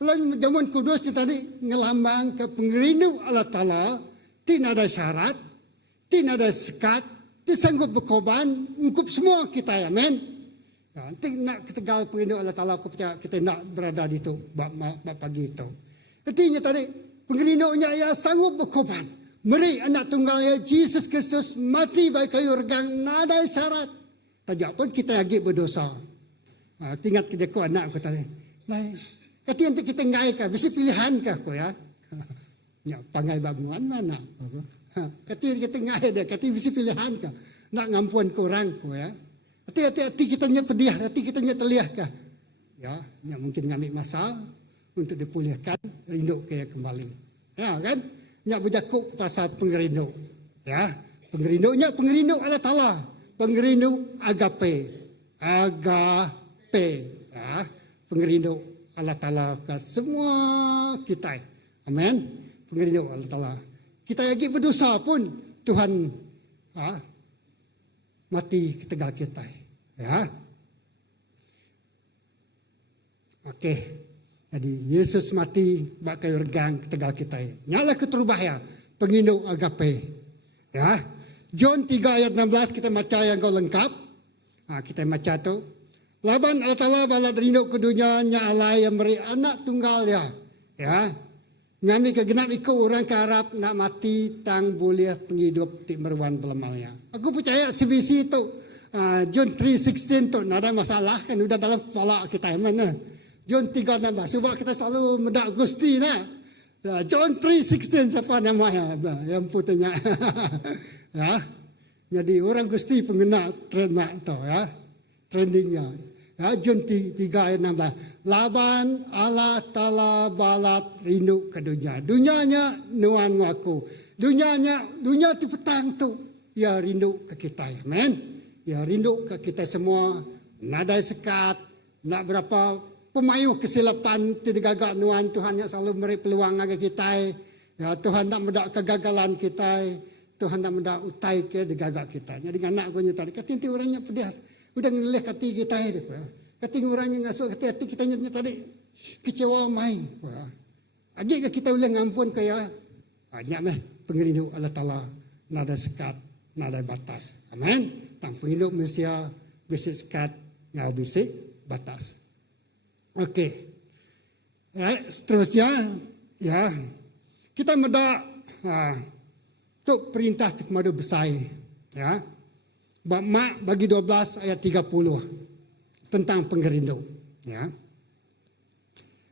perjamuan kudus ni tadi ngelambang ke pengerindu Allah Ta'ala. Ti nadai syarat, ti nadai sekat, ti sanggup berkorban untuk semua kita. Amin. Nanti nak kita gal perindu Allah Ta'ala, aku percaya kita nak berada di itu pagi itu. Artinya tadi pengerindunya ia sanggup berkorban. Meri anak tunggal ya Yesus Kristus mati bagi kayu regang nada syarat. Tajak pun kita lagi berdosa. Tingkat kita ku anak aku tadi. Kati nanti kita ngai kah, bisa pilihan kah aku ya. Ya pangai babuan mana. Kati kita ngai dia, kati bisa pilihan kah. Nak ngampuan kurang ku ya. Hati kita nya pedih, hati kita nya teliah kah? Ya, mungkin ngambil masa untuk dipulihkan, rindu kaya kembali. Ya kan? Nya berjakuk pasal pengerindu. Ya, pengerindunya pengerindu Allah Ta'ala. Pengerindu agape. Agape. Ya, pengerindu Allah Ta'ala ke semua kita. Amin. Pengerindu Allah Ta'ala. Kita lagi berdosa pun Tuhan mati ketegal kita. Ya. Okey. Jadi Yesus mati bak kayu regang ketegal kita. Nyala keterubahaya pengindu agape. Ya. John 3 ayat 16 kita baca yang kau lengkap. Kita baca tu. Laban Allah Ta'ala balad rindu ke dunia nya Allah yang beri anak tunggal ya. Ya. Ngami kegenap ikut orang ke Arab nak mati tang boleh penghidup ti merwan belamalnya. Aku percaya CBC itu John 3:16 tu nada masalah kan udah dalam kepala kita mana. John 3:16 sebab kita selalu medak Gusti nah. John 3:16 siapa namanya? Yang putihnya. Ya. Jadi orang Gusti pengguna trademark tu ya. Trendingnya. Ya, John 3 ayat 16. Laban Allah Ta'ala balat rindu ke dunia. Dunianya nuan ngaku. Dunia tu petang tu. Ya rindu ke kita. Amen. Ya rindu ke kita semua. Nadai sekat. Nak berapa pemayuh kesilapan tidak gagak nuan Tuhan yang selalu beri peluang bagi kita. Ya Tuhan tak mendak kegagalan kita. Tuhan tak mendak utai ke digagak kita. Jadi anak aku tadi. Kata orangnya pedih. Udah ngelih kati kita itu. Kati orangnya ngasuh hati kita tadi kecewa mai. Adik kita ulang ngampun kaya. Banyak meh pengerindu Allah Ta'ala. Nada sekat, nada batas. Amin. Tang pengerindu manusia bisik sekat, ngau bisik batas. Okey. Right, seterusnya ya. Kita meda tu perintah tu kemadu besai. Ya. Mak bagi 12 ayat 30 tentang pengerindu. Ya.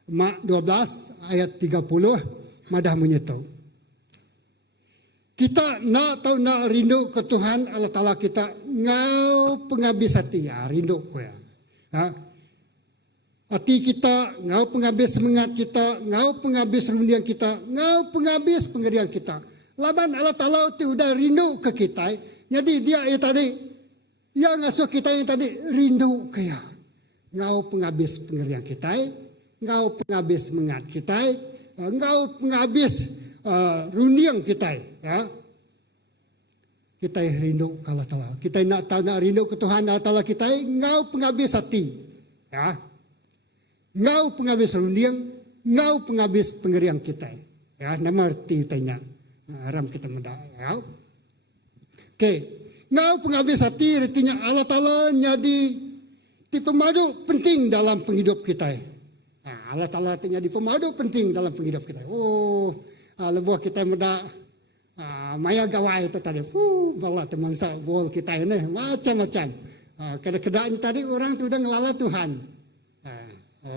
Mak 12 ayat 30 madah menyetu. Kita nak tahu nak rindu ke Tuhan Allah Ta'ala kita ngau penghabis hati ya rindu ko ya. Hati kita ngau penghabis semangat kita, ngau penghabis rendian kita, ngau penghabis pengerian kita. Laban Allah Ta'ala tu udah rindu ke kita. Jadi dia tadi yang ngasuh kita yang tadi rindu kaya. Ngau penghabis pengerian kita, ngau penghabis semangat kita, ngau penghabis runiang kita. Ya. Kita rindu ke Allah Ta'ala. Kita nak tahu nak rindu ke Tuhan Allah Ta'ala kita, ngau penghabis hati. Ya. Ngau penghabis runiang, ngau penghabis pengerian kita. Ya, nama arti tanya. Haram kita mendak. Ya. Okey. Ngau penghabis hati artinya Allah Ta'ala jadi di pemadu penting dalam penghidup kita. Allah Ta'ala jadi pemadu penting dalam penghidup kita. Lebuh kita muda maya gawai itu tadi. Bala teman saya bol kita ini macam-macam. Kedek-kedeknya tadi orang tu udah ngelala Tuhan.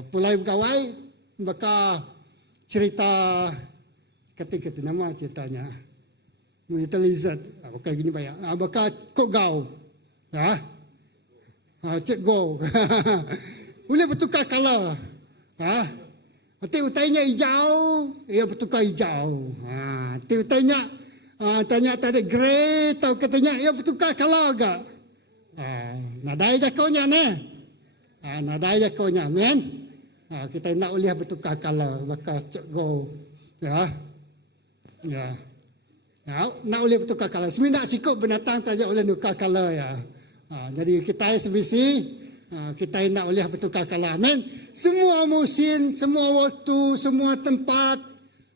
Pulai gawai maka cerita ketika nama ceritanya. Kita lihat, kayak gini banyak. Maka kok gau, ya, cek go, boleh bertukar color, Nanti utainya hijau, ya bertukar hijau. Nanti utainya tanya tadi grey, tahu katanya ya bertukar color agak. Nadai jakonya ne. Nadai jakonya, amen. Kita nak uliah bertukar kala bakal go ya. Ya. Nak uliah bertukar kala. Seminyak sikut binatang tak boleh tukar kala ya. Jadi kita sebisi kita nak uliah bertukar kala, amen. Semua musim, semua waktu, semua tempat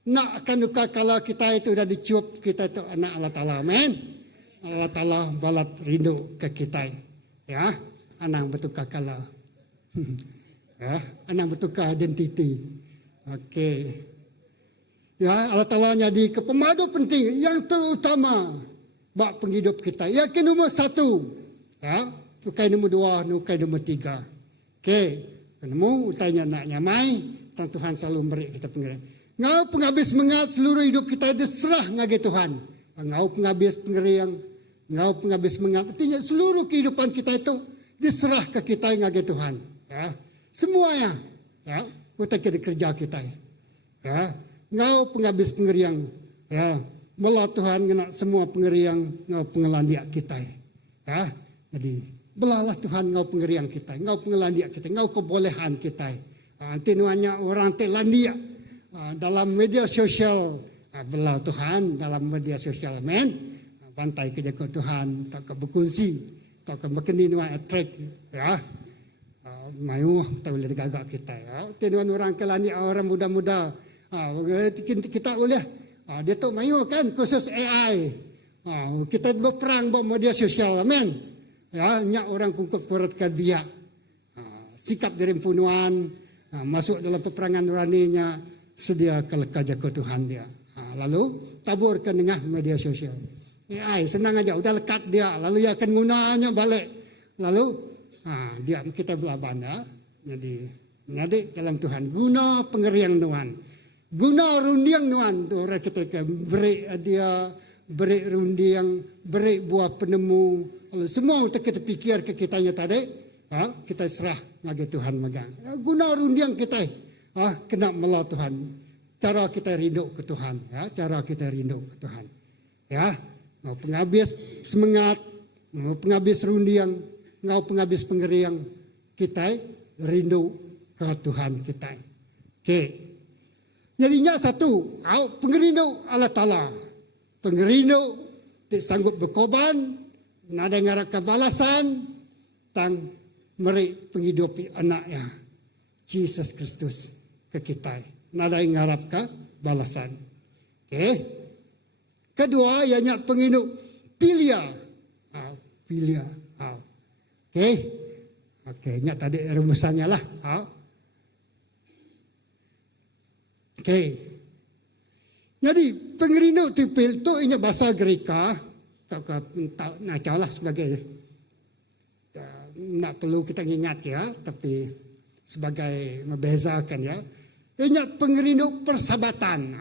nak akan tukar kala kita itu dah dicup, kita itu anak Allah Ta'ala, amen. Allah Ta'ala balat rindu ke kita. Ya, anak bertukar kala. Ya, anak bertukar identiti. Okey. Ya, Allah Ta'ala jadi kepemadu penting yang terutama bak penghidup kita. Yang ke nombor 1. Ya, nukai nombor 2, nukai nombor 3. Okey. Penemu utanya nak nyamai, Tuhan selalu beri kita pengeran. Ngau penghabis mengat seluruh hidup kita diserah ngagi Tuhan. Ngau penghabis pengeriang, ngau penghabis mengat. Artinya seluruh kehidupan kita itu diserah ke kita ngagi Tuhan. Ya, semuanya. Ya, kita kerja kita. Ya, ngau penghabis pengeriang. Ya, belah Tuhan kena semua pengeriang ngau pengelandiak kita. Ya, jadi belalah Tuhan ngau pengeriang kita, ngau pengelandiak kita, ngau kebolehan kita. Tinuannya orang telandiak. Dalam media sosial, belah Tuhan dalam media sosial, amen. Bantai kerja ke Tuhan, tak ke berkongsi, tak ke berkenin attract, ya. Mayu, tak boleh digagak kita, ya. Tinuan orang kelani, orang muda-muda, kita boleh, dia tu mayu kan, khusus AI. Kita berperang buat media sosial, amen. Ya, nyak orang kungkup kuratkan biak, sikap dari punuan, masuk dalam peperangan nuraninya. Sedia kelekaja ke Tuhan dia. Lalu taburkan dengan media sosial. Senang aja, udah lekat dia. Lalu dia akan gunanya balik. Lalu dia kita belah banda. Jadi dalam Tuhan guna pengeriang Tuhan. Guna rundiang Tuhan. Orang kita beri dia, beri rundiang, beri buah penemu. Lalu semua kita fikir ke kitanya tadi. Kita serah lagi Tuhan megang. Guna rundiang kita. Kena melah Tuhan. Cara kita rindu ke Tuhan. Ya, cara kita rindu ke Tuhan. Ya, ngau penghabis semangat, ngau penghabis rundiang, ngau penghabis pengeriang, kita rindu ke Tuhan kita. Okey. Jadinya satu, pengerindu Allah Ta'ala. Pengerindu sanggup berkorban, nada ngarak kebalasan, tang meri penghidupi anaknya. Yesus Kristus ke kita. Nada ngarap ke balasan. Okey. Kedua, ianya penghidup pilia. Pilia. Okey. Okey, nya tadi rumusannya lah. Okey. Jadi penghidup tipil tu ianya bahasa Gerika. Tak nak lah sebagai nak perlu kita ingat ya, tapi sebagai membezakan ya. Ingat pengerindu persahabatan.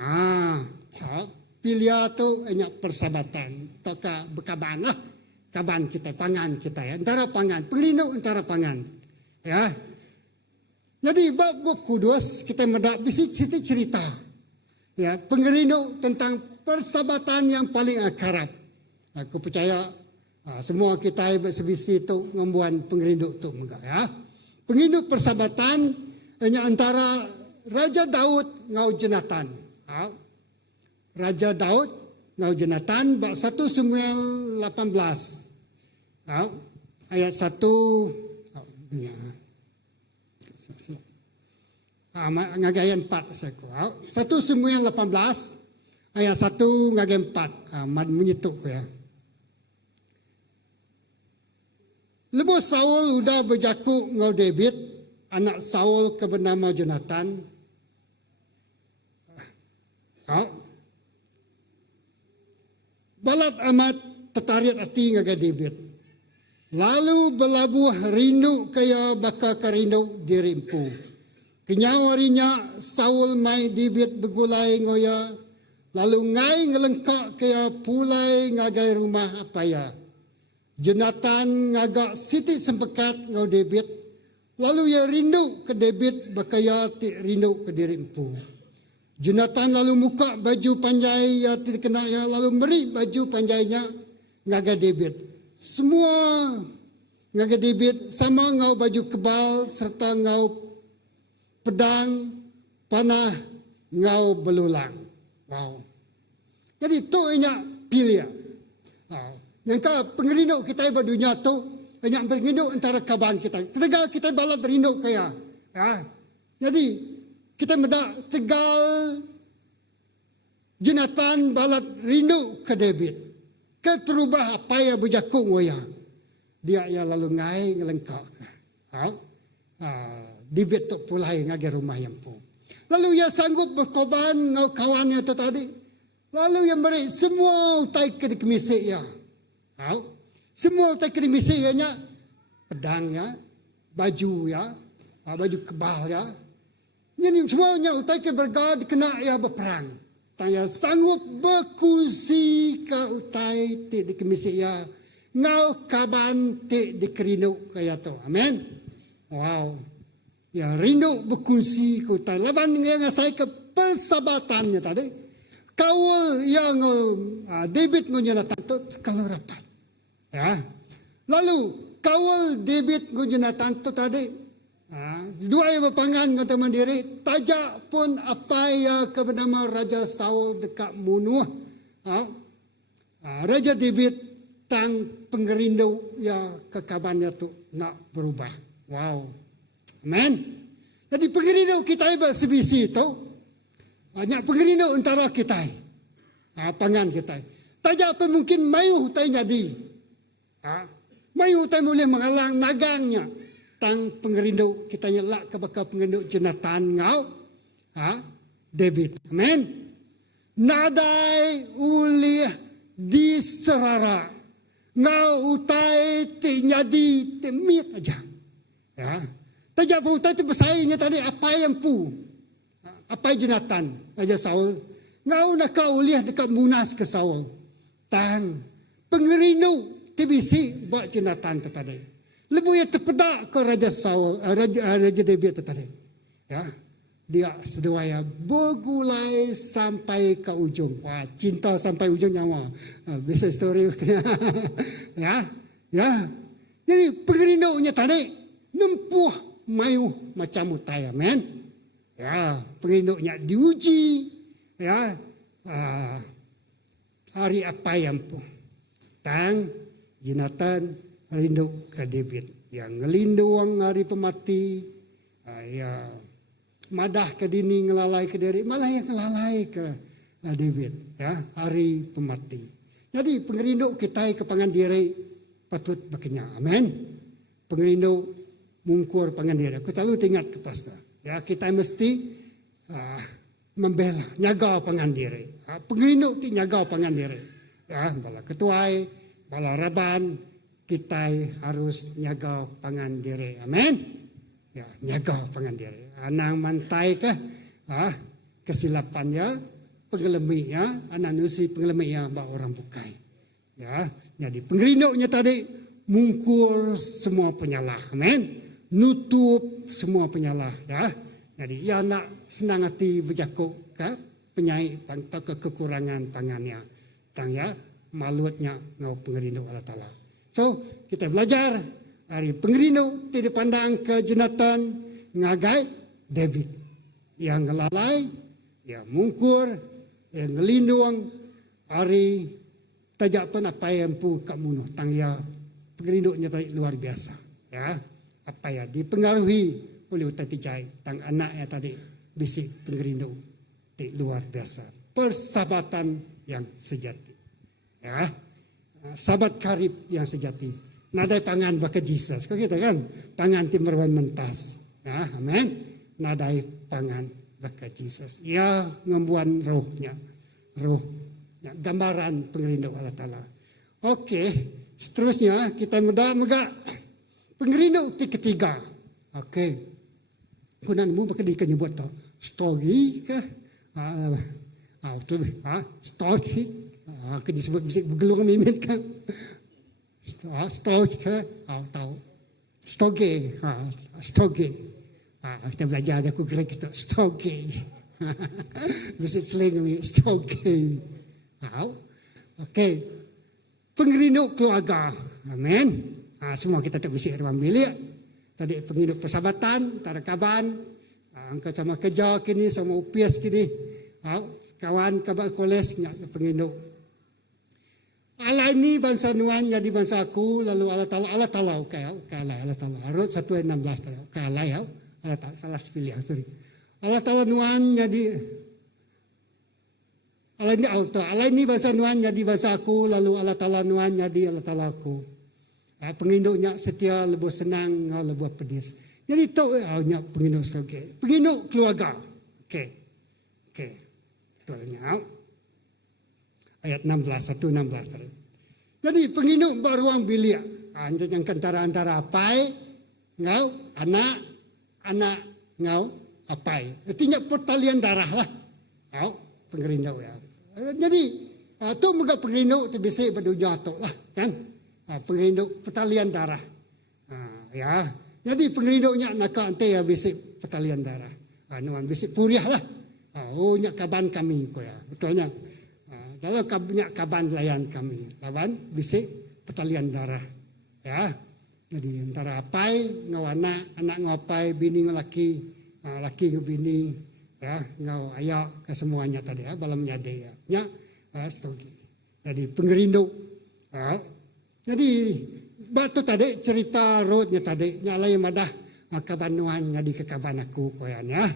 Pilia tu ingat persahabatan. Toka berkaban lah. Kaban kita, pangan kita ya. Antara pangan. Pengerindu antara pangan. Ya. Jadi bab kudus kita mendak bisi cerita. Ya, pengerindu tentang persahabatan yang paling akrab. Aku percaya semua kita bersebisi tu ngembuan pengerindu tu ya. Pengerindu persahabatan hanya antara Raja Daud ngau Jonatan. Raja Daud ngau Jonatan bab 1 Samuel 18. Ayat 1 ngagayan 4 saku. 1 Samuel 18 ayat 1 ngagayan 4. Mad menyetuk ya. Lepas Saul sudah berjakuk ngau David, anak Saul ke bernama Jonatan. Balat amat tertarik hati ngaga David. Lalu berlabuh rindu kaya baka karindu dirimpu. Kenyawarinya Saul mai David bergulai ngoya. Lalu ngai ngelengkak kaya pulai ngagai rumah apaya. Jonatan ngagak siti sempekat ngau David. Lalu ia rindu ke David bakaya ti rindu ke dirimpu. Jonatan lalu muka baju panjai ya tidak kena ya, lalu meri baju panjainya ngaga David. Semua Ngagadibit sama ngau baju kebal serta ngau pedang, panah, ngau belulang. Wow. Jadi tu banyak pilih. Yang pengerinduk kita berdunia tu banyak berinduk antara kaban kita. Tegal kita balat berinduk kaya. Ya. Jadi kita mendak tegal Jonathan balat rindu ke David. Keterubah apa yang berjakung waya. Dia yang lalu ngai ngelengkak. David tu pulai ngagi rumah yang pun. Lalu ia sanggup berkorban ngau kawannya tu tadi. Lalu yang beri semua utai ke di kemisik ya. Semua utai ke di kemisik ya. Pedang ya. Baju ya. Baju kebal ya. Jadi semuanya utai ke bergad kena ya berperang. Tanya sanggup berkusi ke utai ti di kemisik ya. Ngau kaban ti di kerinuk kaya tu. Amin. Wow. Ya rindu berkusi ke utai. Laban yang saya ke persahabatannya tadi. Kawal yang David ngunyalatan tu kalau rapat. Ya. Lalu kawal David ngunyalatan tu tadi. Dua yang berpangan kata mandiri. Tajak pun apa yang bernama Raja Saul dekat munuh. Raja David tang pengerindu ya kekabannya tu nak berubah. Wow. Amen. Jadi pengerindu kita bersebisi tu. Banyak pengerindu antara kita. Pangan kita. Tajak pun mungkin mayu tay jadi. Mayu tay boleh menghalang nagangnya. Tang pengerindu kita nyelak ke bakal pengerindu Jonathan ngau David. Amen. Nadai ulih diserara ngau utai ti nyadi temit aja. Ya. Tajak pun utai ti bersaingnya tadi apa yang pu. Apa Jonathan Raja Saul ngau nak ulih dekat munas ke Saul. Tang pengerindu TBC buat Jonathan tu tadi. Lebu yang terpedak ke Raja Saul, Raja David tadi. Ya, dia seduaya bergulai sampai ke ujung. Wah, cinta sampai ujung nyawa. Bisa story. Ya. Jadi pengerindunya tadi nempuh mayu macam utai, amen. Ya, pengerindunya diuji. Ya, hari apa yang pun. Tang Jonathan rindu ke David. Yang ngelindung hari pemati. Ya, madah ke dini ngelalai ke diri. Malah yang ngelalai ke David. Ya, hari pemati. Jadi pengerindu kita ke pangan diri patut berkenyak. Amin. Pengerindu mungkur pangan diri. Aku selalu ingat ke pastor. Ya, kita mesti membela, nyaga pangan diri. Pengerindu ti nyaga pangan diri. Ya, bala ketuai, bala raban, kita harus nyaga pangan diri. Amin. Ya, nyaga pangan diri. Anang mantai ke kesilapannya, pengeleminya, anak nusi pengeleminya mbak orang bukai. Ya, jadi pengerindunya tadi mungkur semua penyalah. Amin. Nutup semua penyalah. Ya, jadi ia nak senang hati berjakuk ke penyai ke kekurangan pangannya. Tang ya malutnya ngau pengerindu Allah Ta'ala. So, kita belajar hari pengerindu tidak pandang ke Jonathan ngagai David. Yang ngelalai, yang mungkur, yang ngelindung hari tajak pun apa yang pu kat munuh. Tang ya pengerindunya tadi luar biasa. Ya, apa ya dipengaruhi oleh utai tijai. Tang anaknya tadi bisik pengerindu luar biasa. Persahabatan yang sejati. Ya. Sahabat karib yang sejati. Nadai pangan baka Jesus. Kau kita kan? Pangan timberwan mentas. Ya, amin. Nadai pangan baka Jesus. Ia ngembuan rohnya. Roh. Ya, gambaran pengerindu Allah Ta'ala. Okey. Seterusnya kita mega pengerindu ketiga. Okey. Kunanmu baka dikanyebut tau. Stogi ke? Stogi. Kena disebut bisik bergelung mimin kan. Stoge tahu. Stoge. Kita belajar aku Greg itu. Stoge. Bisik slang ni stoge. Okey. Pengerindu keluarga. Amin. Semua kita tak bisik ruang bilik. Tadi penghidup persahabatan, antara kawan. Angka sama kerja kini, sama upias kini. Kawan kabar koles, penghidup. Allah ini bangsa Nuan jadi bangsa aku, lalu Allah Ta'ala, okay, Allah Ta'ala. Arut 1:16, okay, Allah Ta'ala, salah pilih, sorry. Allah Ta'ala Nuan jadi, Allah ini bangsa Nuan jadi bangsa aku, lalu Allah Ta'ala Nuan jadi Allah Ta'ala aku. Penginduknya setia lebih senang, lebih pedis. Jadi itu penginduk sebagai, penginduk keluarga. Okay. Betulnya. Ayat 1:16 tadi. Jadi penginduk beruang bilik. Yang antara apai, ngau, anak, ngau, apai. Artinya pertalian darah lah. Ngau, pengerinduk ya. Jadi, itu juga penginduk itu bisa berdunia tu lah. Kan? Penginduk pertalian darah. Ya. Jadi penginduknya nak ante ya bisa pertalian darah. Nuan bisa puriah lah. Nyak kaban kami ko ya. Betulnya. Kalau banyak kaban layan kami, lawan bisik pertalian darah, ya. Jadi antara apai, ngau anak ngapai, bini ngelaki, laki ngebini, ya, ngau ayak ke semuanya tadi, ya, balam nyade ya, nya, stogi. Jadi pengerinduk, ya. Jadi batu tadi cerita roadnya tadi, nyalai madah kaban nuan jadi ke kaban aku koyan ya,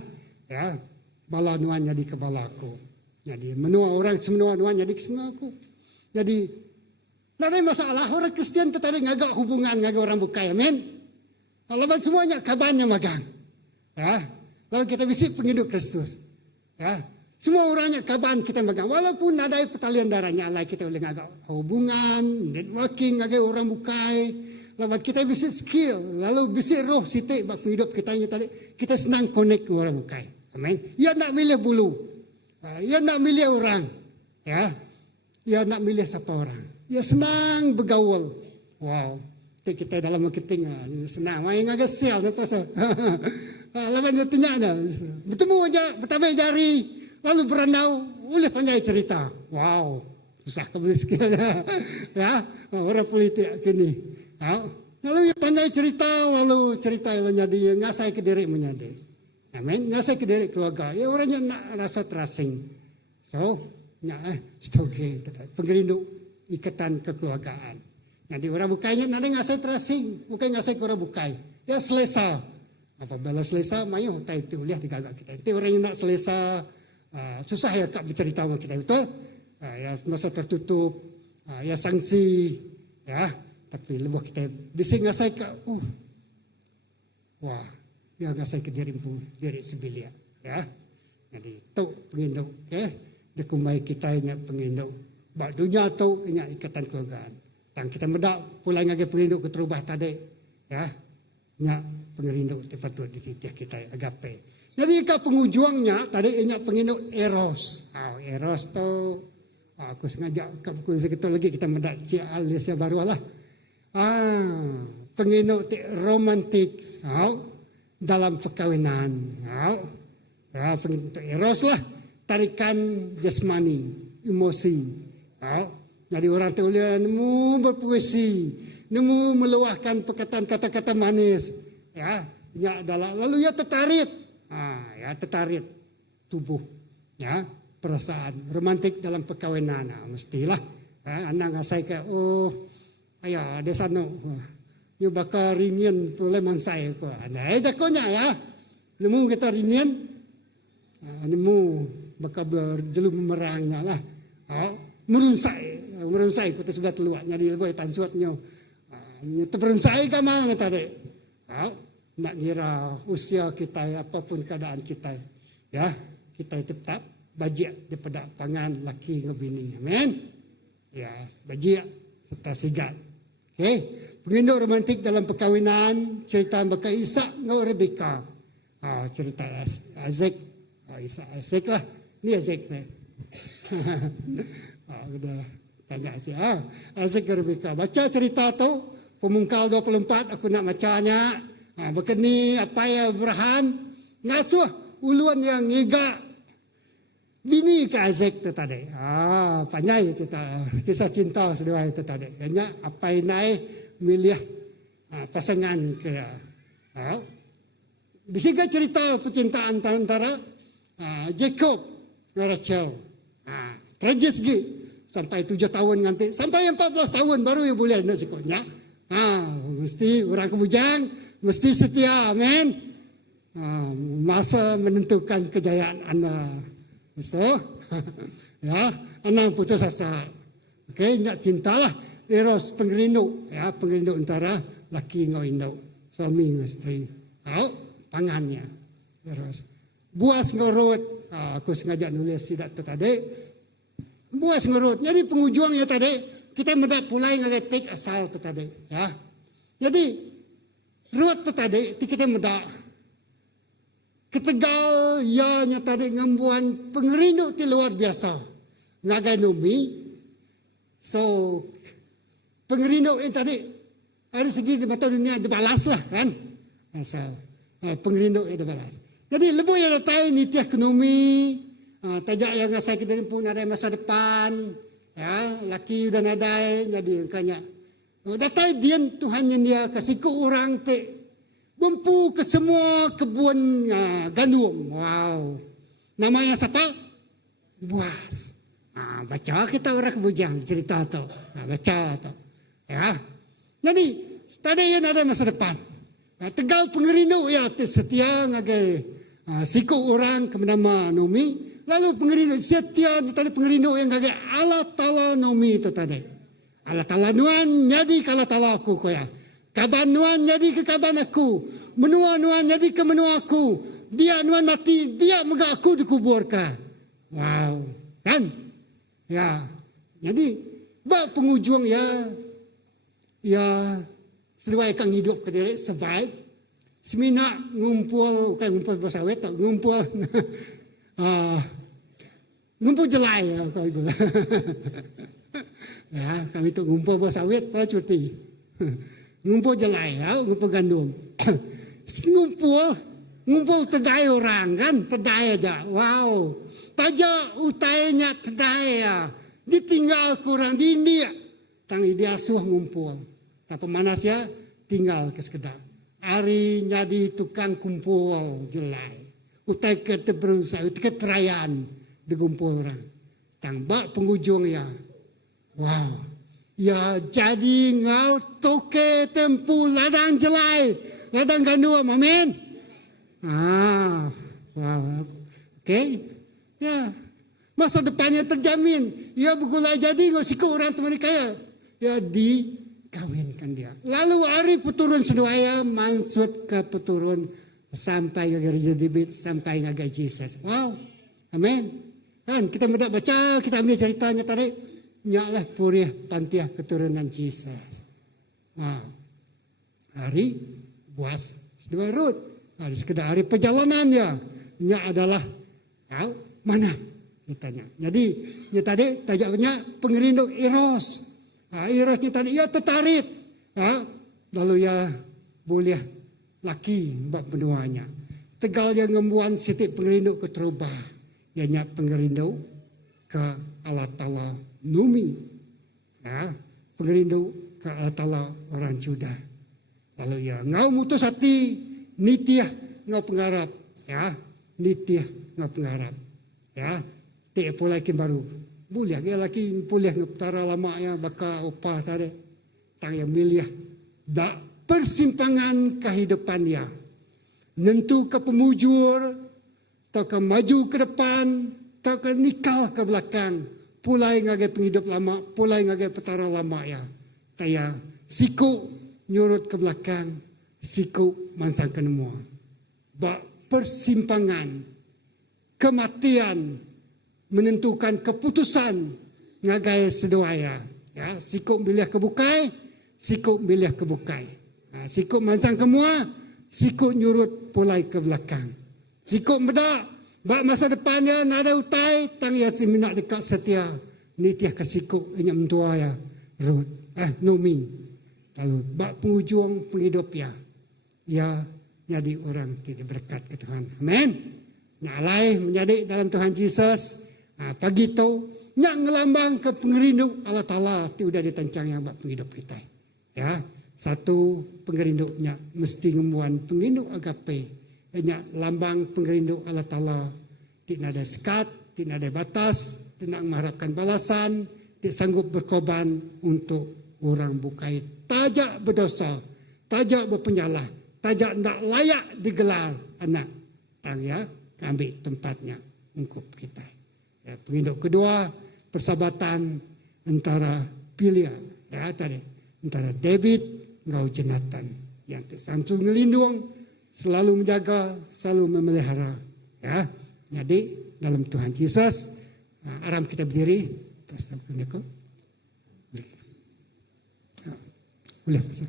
bala nuan jadi ke bala aku. Jadi menua orang semua jadi semua aku. Jadi tak ada masalah orang Kristian tertarik ngagak hubungan ngagak orang bukai, amin. Lawan semuanya kabarnya magang, ya. Lalu kita bisik penghidup Kristus, ya. Semua orangnya kaban kita magang. Walaupun ada pertalian darahnya, lah kita boleh ngagak hubungan, networking ngagak orang bukai. Lawan kita bisik skill, lalu bisik roh sitik bak penghidup kita tadi. Kita senang connect dengan orang bukai, amin. Ia nak milih bulu. Ia nak milih orang, ya. Ia nak milih siapa orang. Ia senang bergaul. Wow, kita dalam marketing senang. Main agak sial apa pasal. Lawan dia tanya bertemu aja, bertabai jari, lalu berenau, boleh pandai cerita. Wow, susah kebeli skill ya. Orang politik kini. Lalu ia pandai cerita, lalu cerita yang jadi ngasai ke diri menjadi. Amin. Ngasai ke diri keluarga. Ya orangnya nak rasa terasing. So, stoge. Pengerinduk ikatan kekeluargaan. Jadi orang bukainya nak ngasai terasing. Bukan ngasai ke orang bukai. Ya selesa. Apabila selesa, mayu tak itu lihat di gagak kita. Itu orang yang nak selesa. Susah ya kak bercerita sama kita. Betul? Ya masa tertutup. Ya sanksi. Ya. Tapi lebih kita bisa ngasai ke. Wah. Yang ngasai ke diri sebilia, ya. Jadi tu penginduk, ya. Dekumai kita nya penginduk. Bak dunia tu nya ikatan keluargaan. Tang kita medak pulai ngage penginduk ke terubah tadi, ya. Nya penginduk tepat tu di titik kita agape. Jadi ke pengujuangnya tadi nya penginduk eros. Eros tu aku sengaja aku segitu lagi kita medak alias baru lah. Penginduk romantik. Dalam perkawinan, ya, penghidup eros lah, tarikan jasmani, emosi. Jadi orang tu nemu berpuisi, nemu meluahkan perkataan kata-kata manis, ya, lalu ia tertarik, tertarik tubuh, ya, perasaan romantik dalam perkawinan, mestilah, anak ngasai ke, ayah ada sana. Yung baka rinyan probleman saya ko. Jakonya ya. Nemu kita rinyan. Nemu baka berjelum merangnya lah. Merunsai ko sudah keluar jadi lebih pansuatnya. Terperunsai ka mana tadi. Nak kira usia kita apapun keadaan kita. Ya, kita tetap bajik daripada pangan laki ngebini. Amin. Ya, bajik serta sigat. Okay. Penginduk romantik dalam perkawinan, cerita bakal Ishak dengan Rebeka. Cerita Azek. Azek lah. Ni Azek ni. Udah tanya si. Azek dan Rebeka. Baca cerita tu, Pemungkal 24, aku nak bacanya. Bakal ni apa ya Abraham. Ngasuh uluan yang ngiga. Bini ke Azek tu tadi. Panjang cerita. Kisah cinta sedua itu tadi. Hanya apa yang naik milih pasangan ke bisa gak cerita percintaan antara Jacob dan Rachel. Tragis gi sampai 7 tahun nanti, sampai 14 tahun baru ya boleh nak sekolahnya. Mesti orang kebujang, mesti setia, amin. Masa menentukan kejayaan anda. So, ya, anda putus asa. Okey, nak cintalah eros pengerindu, ya, pengerindu antara laki dengan indo, suami dengan isteri. Pangannya eros. Buas ngurut, aku sengaja nulis tidak tadi. Buas ngurut, jadi pengujuangnya tadi kita mendak pulai ngeletik asal tadi, ya. Jadi ruat tadi kita mendak ketegal ya nya tadi ngambuan pengerindu ti luar biasa. Ngagai numi. So pengerindu yang tadi dari segi mata dunia dibalas lah kan. Asal pengerindu yang dibalas. Jadi lebih yang datang nitiah ekonomi, tajak yang saya kita pun ada masa depan, ya laki udah nadai, jadi makanya datang dia Tuhan yang dia kasih ke orang te, bumpu ke semua kebun gandum, wow, namanya siapa? Buas. Baca kita orang kebujang cerita tu, baca tu, ya. Jadi tadi yang ada masa depan. Tegal pengerindu ya setia ngagai siku orang kemenama nomi. Lalu pengerindu setia tadi pengerindu yang ngagai Allah Ta'ala nomi itu tadi. Allah Ta'ala nuan jadi kalau Ta'ala aku koya. Kaban nuan jadi ke kaban aku. Menua nuan jadi ke menua aku. Dia nuan mati, dia mega aku dikuburkan. Wow. Kan? Ya. Jadi bak penghujung ya seluai kang hidup ke diri survive. Semina ngumpul, bukan ngumpul bersawit, ngumpul ngumpul jelai kalau itu. Ya, kami tu ngumpul bersawit pada cuti. Ngumpul jelai, ngumpul gandum. ngumpul tedai orang kan, tedai aja. Wow. Taja utainya tedai ya. Ditinggal kurang di India. Tang dia suah ngumpul. Tapi manas ya tinggal ke sekedar. Hari jadi tukang kumpul jelai. Utai ke berusaha, utai keterayaan digumpul orang. Tang bak penghujung ya. Wow. Ya jadi ngau toke tempu ladang jelai. Ladang gandum, amin. Wow. Okay. Ya. Masa depannya terjamin. Ya begula jadi ngau siku orang teman kaya. Ya dikawinkan dia. Lalu hari peturun seduaya mansut ke peturun sampai ke gereja debit sampai ke Jesus. Wow. Amin. Kan kita mudah baca, kita ambil ceritanya tadi. Nyalah purih pantiah keturunan Jesus. Wow. Hari buas sedua Rut. Hari sekedar hari perjalanannya. Nya adalah mana? Ditanya. Jadi ya tadi tajaknya pengerindu Eros. Erosnya tadi ya tertarik. Lalu ya boleh laki bab benuanya. Tegal yang ngembuan sitik pengerindu ke terubah. Ianya pengerindu ke Allah Ta'ala Numi. Pengerindu ke Allah Ta'ala orang Juda. Lalu ya ngau mutus hati nitiah ngau pengharap. Nitiah ngau pengharap. Tidak pula lagi baru. Boleh lagi boleh ngeptara lama ya baka upah tadi. Tang yang milih. Dak persimpangan kehidupannya. Nentu ke pemujur. Tak ke maju ke depan. Tak ke nikah ke belakang. Pulai ngagai penghidup lama. Pulai ngagai petara lama ya. Taya siku nyurut ke belakang. Siku mansang ke nemua. Bak persimpangan. Kematian. Menentukan keputusan ngagai seduaya. Siku milih kebukai, siku milih kebukai. Siku mansang kemua, siku nyurut pulai ke belakang. Siku bedak, bak masa depannya nada utai, tang ya minak dekat setia. Nitiah ke siku inya mentua ya, Rut, Nomi. Lalu bak penghujung penghidup ya. Ya jadi orang tidak berkat ke Tuhan. Amin. Nyalai menjadi dalam Tuhan Yesus. Pagi itu, nyak ngelambang ke pengerindu Allah Ta'ala. Itu sudah ditencang yang buat penghidup kita. Ya, Satu pengerinduknya mesti ngemuan pengerinduk agape. Hanya lambang pengerinduk Allah Ta'ala. Tidak ada sekat, tidak ada batas, tidak mengharapkan balasan, tidak sanggup berkorban untuk orang bukai. Tajak berdosa, tajak berpenyalah, tajak tak layak digelar anak. Tang ya, ambil tempatnya ungkup kita. Ya, pengerinduk kedua, persahabatan antara pilihan. Ya, tadi. Antara David ngau Jonathan. Yang tersamsul ngelindung, selalu menjaga, selalu memelihara. Ya, jadi dalam Tuhan Yesus, aram kita berdiri. Pastor Peneko. Boleh, Pastor.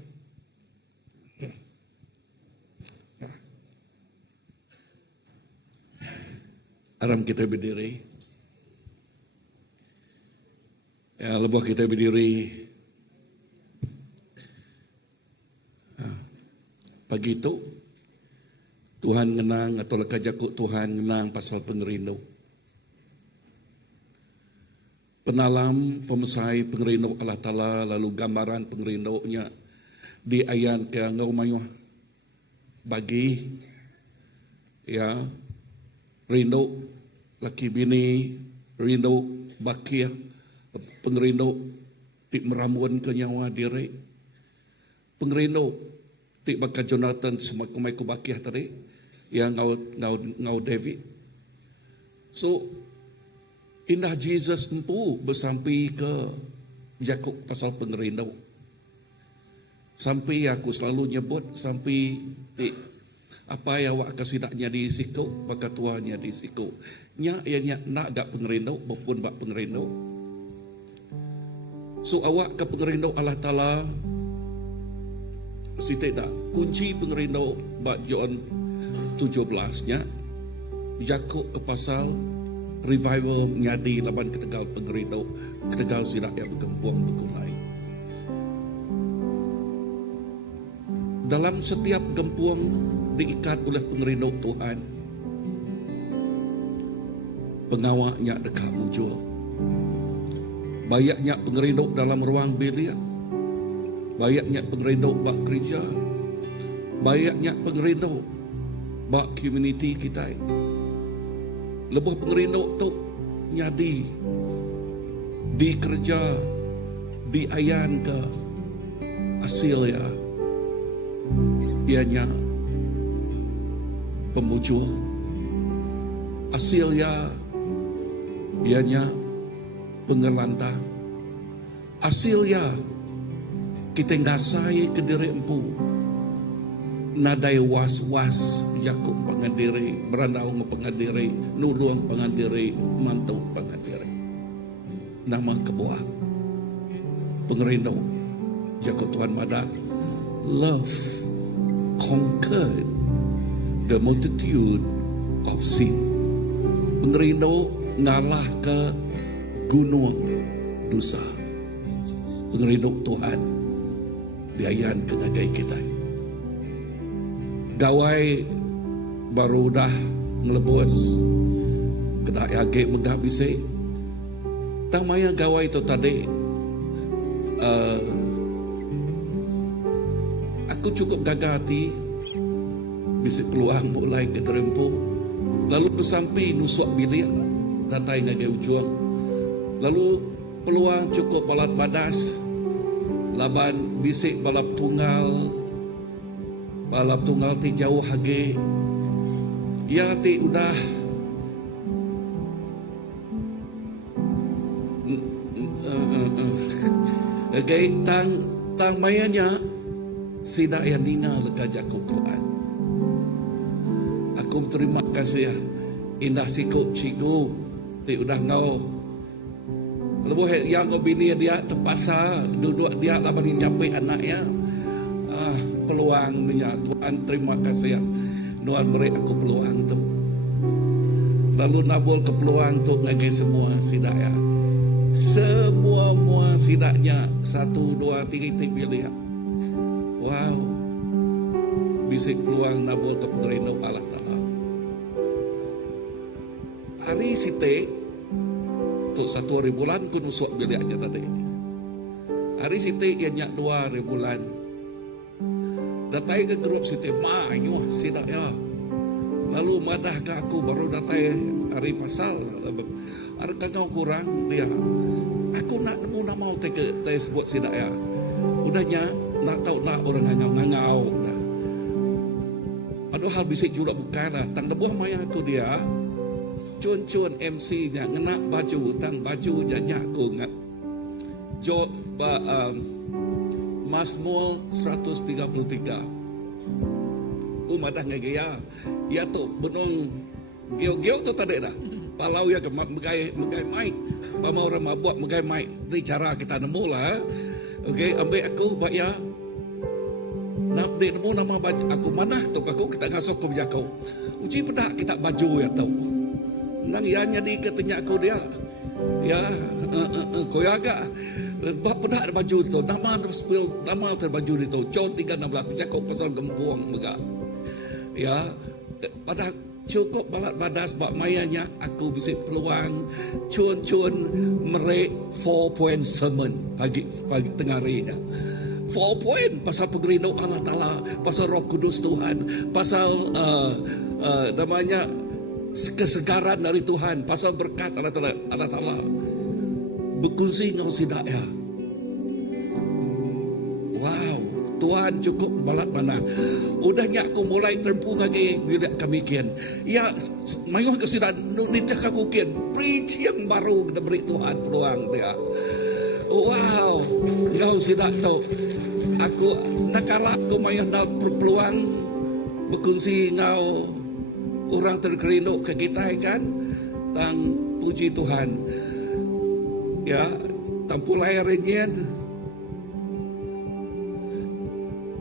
Okay. Ya. Aram kita berdiri. Ya, lebuh kita berdiri. Pagi itu Tuhan ngenang atau lekajaku Tuhan ngenang pasal pengerinduk. Penalam pemesai pengerinduk Allah Ta'ala, lalu gambaran pengerinduknya di ayan ke ngau mayuh bagi ya rinduk laki bini, rinduk bakia, pengerinduk di meramuan ke nyawa diri, pengerinduk ti baka Jonathan semakumay kubakiah tadi yang ngau David. So indah Jesus empu bersampai ke Yakub pasal pengerindau. Sampai aku selalu nyebut sampai apa yang awak kasidaknya di siku, baka tuanya di siku. Nya nak gak pengerindau maupun bak pengerindau. So awak ke pengerindau Allah Ta'ala si tidak kunci pengerindau bak John 17-nya Yakub ke pasal revival nyadi laban ketegal pengerindau ketegal sidak yang bergempuang berkulai. Dalam setiap gempuang diikat oleh pengerindau Tuhan, pengawaknya dekat muncul. Banyaknya pengerindau dalam ruang bilik, banyaknya pengerindau bak gereja, banyaknya pengerindau bak community kita. Lebih pengerindau tu nyadi di kerja di ayan ke hasil ya ianya pemujul hasil ya ianya pengelantang hasil ya kita ngasai ke diri empu nadai was-was Yakub pengandiri berandau pengandiri nuluang pengandiri mantau pengandiri nama kebuah pengerindau Yakub Tuhan Madat love conquered the multitude of sin. Pengerindau ngalah ke gunung dosa. Pengerindau Tuhan diayan ke ngagai kita. Gawai baru dah ngelebus kedak yage megah bisik. Tamaya gawai itu tadi aku cukup gagah hati bisik peluang mulai ke terempu lalu bersampai nusuk bilik datai ngagai ujung lalu peluang cukup balat badas laban bisik balap tunggal ti jauh hage ya ti udah okay, tang mayanya sida yang nina lekajak Tuhan. Aku terima kasih ya indah siku cigu ti udah ngau lebuh yang kau bini dia terpaksa duduk dia laban nyampai anaknya peluang nya Tuhan terima kasih ya Nuan beri aku peluang tu lalu nabul ke peluang tu ngagai semua sidak ya semua sidaknya 1, 2, 3 pilih ya. Wow bisik peluang nabul ke pengerindau Allah Ta'ala hari site untuk 1 hari bulan ku nusuk biliknya tadi hari site ianya 2 hari bulan Datai ke grup situ Mayuh sidak ya. Lalu madah ke aku baru datai hari pasal. Ada kagau kurang dia. Aku nak nemu nama te sebut sidak ya. Udahnya nak tahu nak orang ngangau dah. Padahal bisik juga bukan lah. Tang debuh maya aku dia. Cun MC nya ngena baju tang baju nya aku ngat. Jo Mazmur 133. Madah ngegaya. Ya tu benong geo tu tadi dah. Palau ya ke megai mic. Pama orang mabuk megai mic. Ni cara kita nemu lah. Okey, ambil aku bak ya. Nak dia nemu nama baju aku mana tu aku kita ngasok ke baju. Uji pedak kita baju ya tahu. Nang ya jadi katanya aku dia. Ya, kau agak pedak baju tu. Nama terbaju itu. John 3:16 cakap pasal gempuang mega. Ya, pada cukup balat badas bak mayanya aku bisa peluang cun merek 4 point sermon pagi tengah hari nya. 4 point pasal pengerino Allah Ta'ala, pasal Roh Kudus Tuhan, pasal namanya kesegaran dari Tuhan, pasal berkat Allah Ta'ala. Berkongsi dengan sidak ya. Wow, Tuhan cukup balat mana. Udahnya aku mulai terempu lagi bila kami kian. Ya, mayuh ke sidak nitah aku kian. Preach yang baru diberi Tuhan peluang dia. Wow, kau sidak tahu. Aku nakala aku mayuh nak peluang berkongsi ngau orang terkerino ke kita kan. Dan puji Tuhan. Ya, tampu layarnya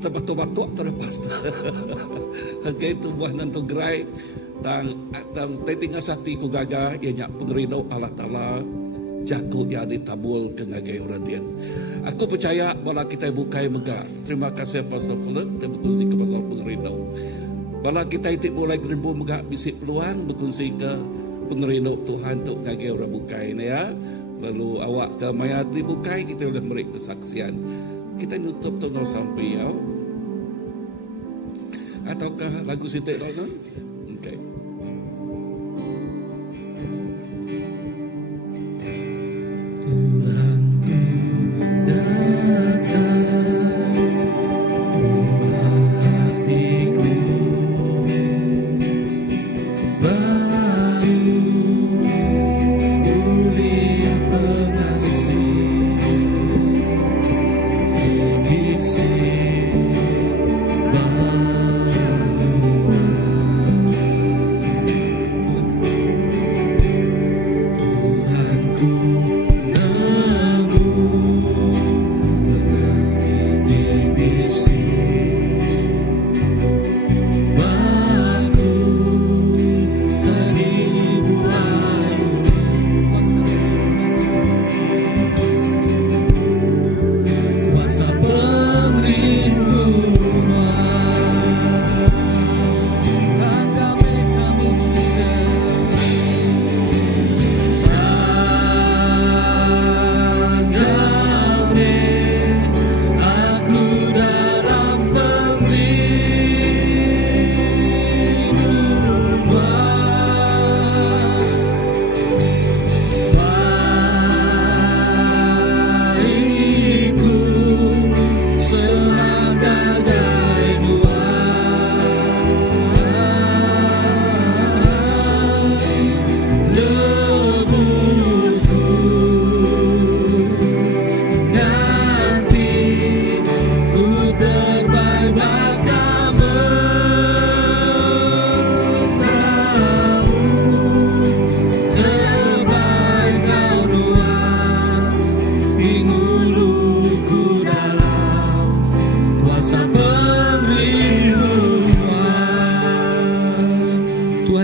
terbatuk terlepas. Okey, tu buah nantu gerai tang tetinga sati ku gaga ianya pengerino Allah Ta'ala jaku ya ditabul ke ngagai orang dia. Aku percaya bala kita bukai mega. Terima kasih Pastor Philip dan berkongsi ke pasal pengerino. Bala kita itu mulai gerimbu mega bisik peluang berkongsi ke pengerino Tuhan untuk ngagai orang bukai ni ya. Lalu awak ke mayat dibukai kita boleh beri kesaksian. Kita nutup tunggu sampai ya. Ataukah lagu sitik dulu? Okey. Tuhanku datang, ubah hatiku baru pulih pengasih kebisi Tuhanku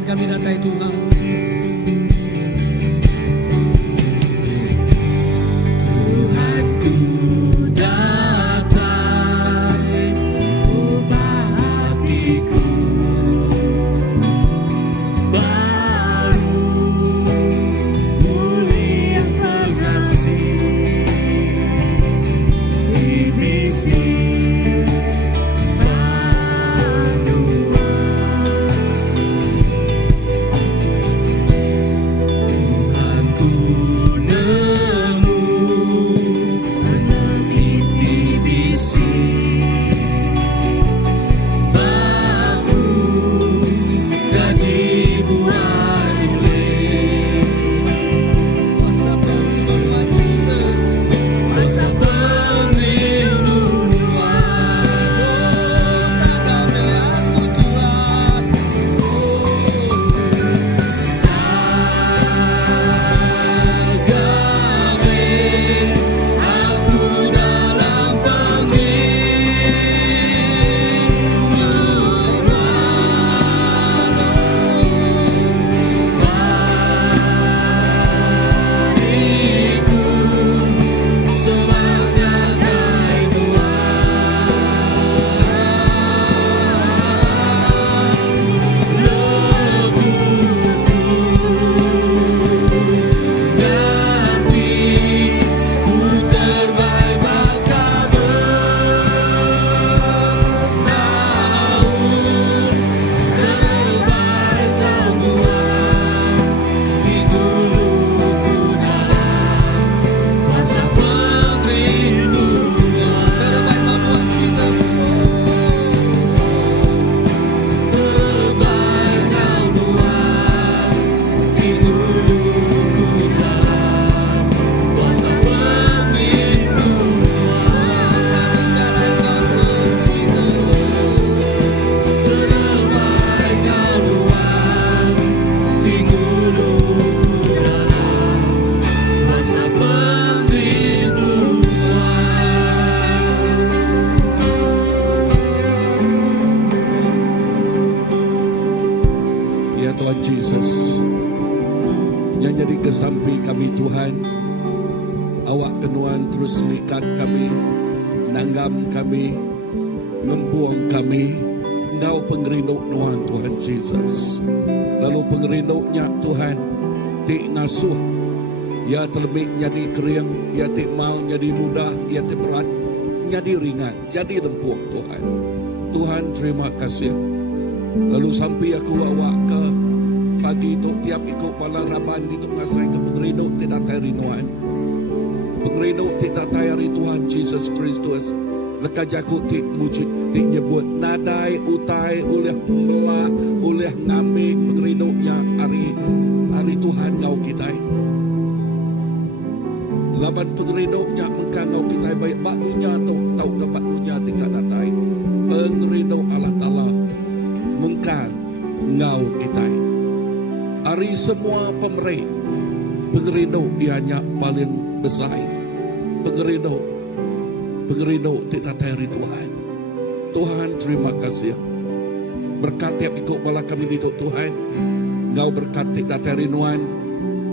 kami datai Tuhan. Tuhanku datang, ubah hatiku baru mulia pengasih dibisi baru Tuhan Yesus. Yang jadi kesampi kami Tuhan, awak kenuan terus likat kami, nanggam kami, ngembuang kami, Ngau pengerinduk nuan Tuhan Yesus. Lalu pengerinduknya Tuhan, ti ngasuh, ya terlemik jadi kering, ya ti mau jadi mudah, ya ti berat, jadi ringan, jadi lempuh Tuhan. Tuhan terima kasih. Lalu sampai aku awak ke pagi itu tiap ikut malang raban itu ngasai ke pengerinduk tidak tayari nuan. Pengerinduk tidak tayari Tuhan Yesus Kristus. Leka jaku ti muji ti nyebut nadai utai oleh melah oleh ngambil pengerinduknya hari Tuhan ngau kita. Laban pengerinduknya engkau ngau kita baik bakdunya atau tahu ke bakdunya tingkat datai. Pengerinduk Allah Ta'ala mengkang ngau kita. Hari semua pemerintah pengerinduk ianya paling besar. Pengerinduk tidak tayari Tuhan. Tuhan terima kasih. Berkat tiap ikut bala kami itu Tuhan. Ngau berkat tidak tayari Nuan.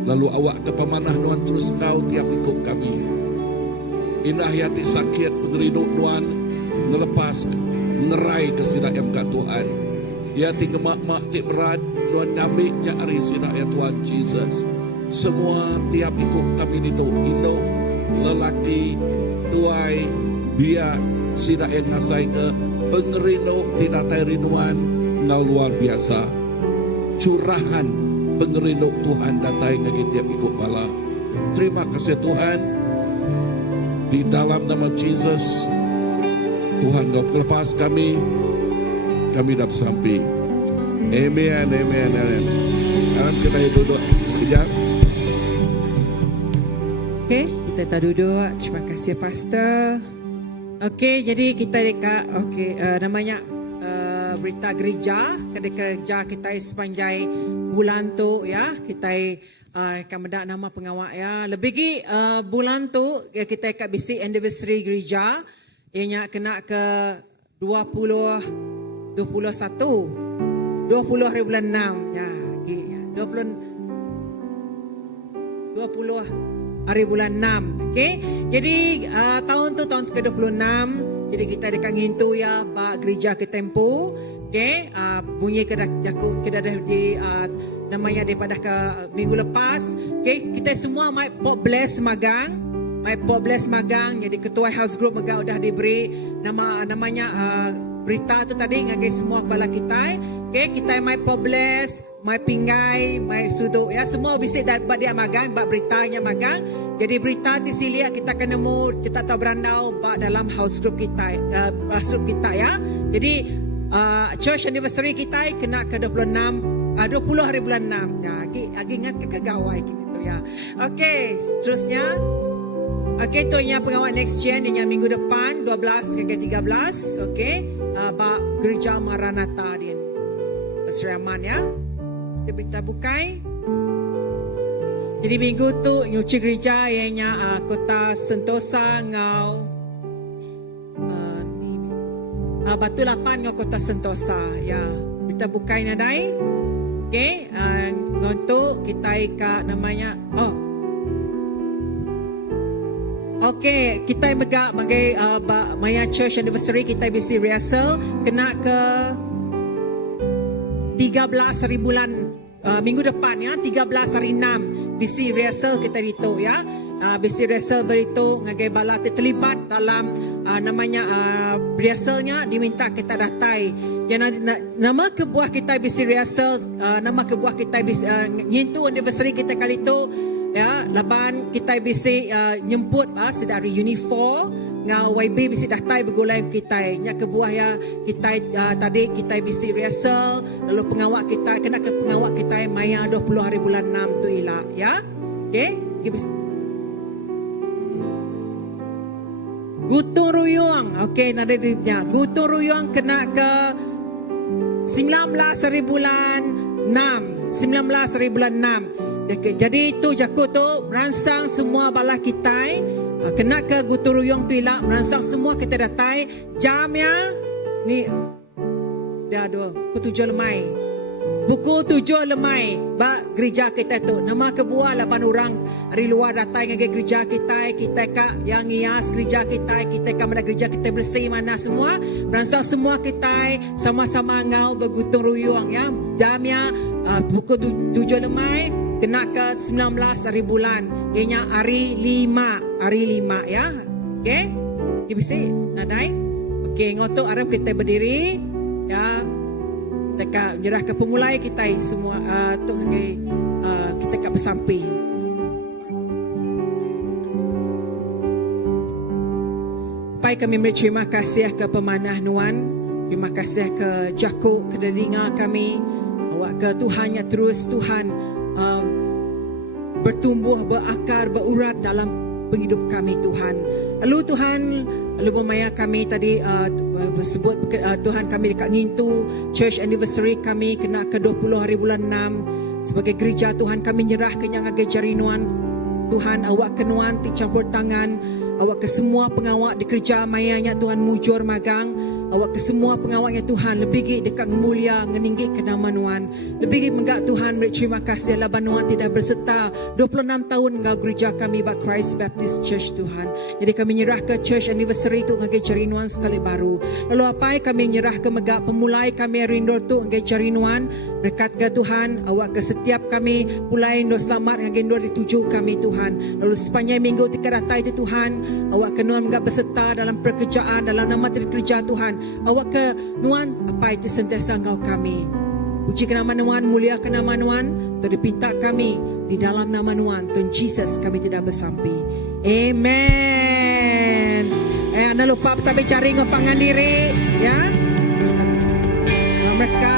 Lalu awak ke pemanah Nuan terus ngau tiap ikut kami. Inah hati sakit pengerinduk Nuan ngelepas ngerai ke sidak MK Tuhan. Ya tinggal mak-mak tik berat Nuan nyamiknya hari sidak ya Tuhan Jesus. Semua tiap ikut kami itu Indo, lelaki, tuai, biar sidak yang ngasai ke pengerinduk tidak tayari Nuan ngau luar biasa. Curahan pengerinduk Tuhan datang lagi tiap ikut bala. Terima kasih Tuhan. Di dalam nama Jesus Tuhan kau lepas kami dapat sampai. Amen, amen, amen. Sekarang kita duduk sekejap. Okey, kita tak duduk. Terima kasih Pastor. Okey, jadi kita dekat namanya berita gereja, kerja kita sepanjang bulan tu ya. Kita akan mendak nama pengawal ya. Lebih bulan tu ya, kita akan bisi anniversary gereja. Ianya kena ke 20 hari bulan 6 ya. 20 hari bulan 6. Okey. Jadi tahun tu tahun ke-26. Jadi kita dekat ngintu ya bak gereja ke tempo. Okey, bunyi kedah di namanya daripada ke minggu lepas. Okey, kita semua mai pop bless magang. Jadi ketua house group magang udah diberi namanya berita tu tadi ngagai semua kepala kita. Okey, kita mai pop bless, mai pinggai, mai suduk ya semua bisik dapat dia magang, bak beritanya magang. Jadi berita di sini kita akan nemu, kita tahu berandau bak dalam house group kita ya. Jadi church anniversary kita kena ke 20 hari bulan 6 ya. Lagi ingat ke gawai gitu ya. Okey, terusnya okey, tu yang pengawal next gen yang minggu depan 12 ke 13. Okey, bak gereja Maranatha di Seriaman ya. Saya berita bukai. Jadi minggu tu nyuci gereja ianya kota Sentosa ngau Batu Lapan ngau kota Sentosa ya. Berita bukai nadai. Okey, untuk kita ika namanya Okey, kita bagai Maya Church Anniversary kita bisi rehearsal kena ke 13 hari bulan minggu depan ya, 13 hari 6 bisi rehearsal kita itu ya. Bisi rehearsal beritu ngagai bala terlibat dalam namanya rehearsalnya diminta kita datai. Yang nama kebuah kita bisi rehearsal, nama kebuah kita bisi ngintu anniversary kita kali itu ya, laban kita bisi nyemput sedari uniform ngau YB bisi datai bergulai kita nya kebuah ya kita tadi kita bisi rehearsal lalu pengawak kita kena ke pengawak kita maya 20 hari bulan 6 tu ila ya. Okey, Gotong royong. Okey, nada dia. Gotong royong kena ke 19 hari bulan 6. 19 hari bulan 6. Jadi itu jaku tu merangsang semua bala kita kena ke gotong royong tu ilah merangsang semua kita datai jamnya ni dia 2 ke 7 lemai. Pukul 7 lemai ba gereja kita tu. Nama kebuah 8 orang dari luar datang ke gereja kita. Kita ka yang hias gereja kita. Kita ka mana gereja kita bersih mana semua. Beransal semua kita sama-sama ngau bergotong royong ya. Jamnya pukul 7 lemai kena ke 19 hari bulan. Ianya hari 5. Hari 5 ya. Okey? Bisa nadai. Okey, ngotok Arab kita berdiri ya. Kita menyerah ke pemulai kita semua untuk kita kat bersampi. Pai kami berterima kasih ke pemanah Nuan. Terima kasih ke Jakuk, ke dengar kami. Awak ke Tuhan yang terus Tuhan bertumbuh, berakar, berurat dalam penghidup kami Tuhan. Lalu Tuhan, lalu memaya kami tadi sebut Tuhan kami dekat Ngintu, church anniversary kami kena ke 20 hari bulan 6. Sebagai gereja Tuhan kami nyerah ke yang agak jari Nuan. Tuhan awak ke Nuan campur tangan. Awak ke semua pengawak di kerja mayanya Tuhan mujur magang. Awak ke semua pengawaknya Tuhan lebih dekat mulia ngeninggi ke nama Nuan. Lebih menggak Tuhan berterima kasih laban Nuan tidak berserta 26 tahun ngau gereja kami bak Christ Baptist Church Tuhan. Jadi kami nyerah ke church anniversary tu ngagai cari Nuan sekali baru. Lalu apa kami nyerah ke megak pemulai kami rindu tu ngagai cari Nuan. Berkat ke Tuhan awak ke setiap kami pulai ndo selamat ngagai ndo dituju kami Tuhan. Lalu sepanjang minggu tika datai itu Tuhan awak ke Nuan menggak berserta dalam pekerjaan dalam nama kerja Tuhan. Awak ke Nuan apa itu sentiasa engkau kami. Puji ke nama Nuan, mulia ke nama Nuan. Terpinta kami di dalam nama Nuan Tuhan Jesus kami tidak bersampi. Amen. Anda lupa tapi cari ngopangan diri ya. Mereka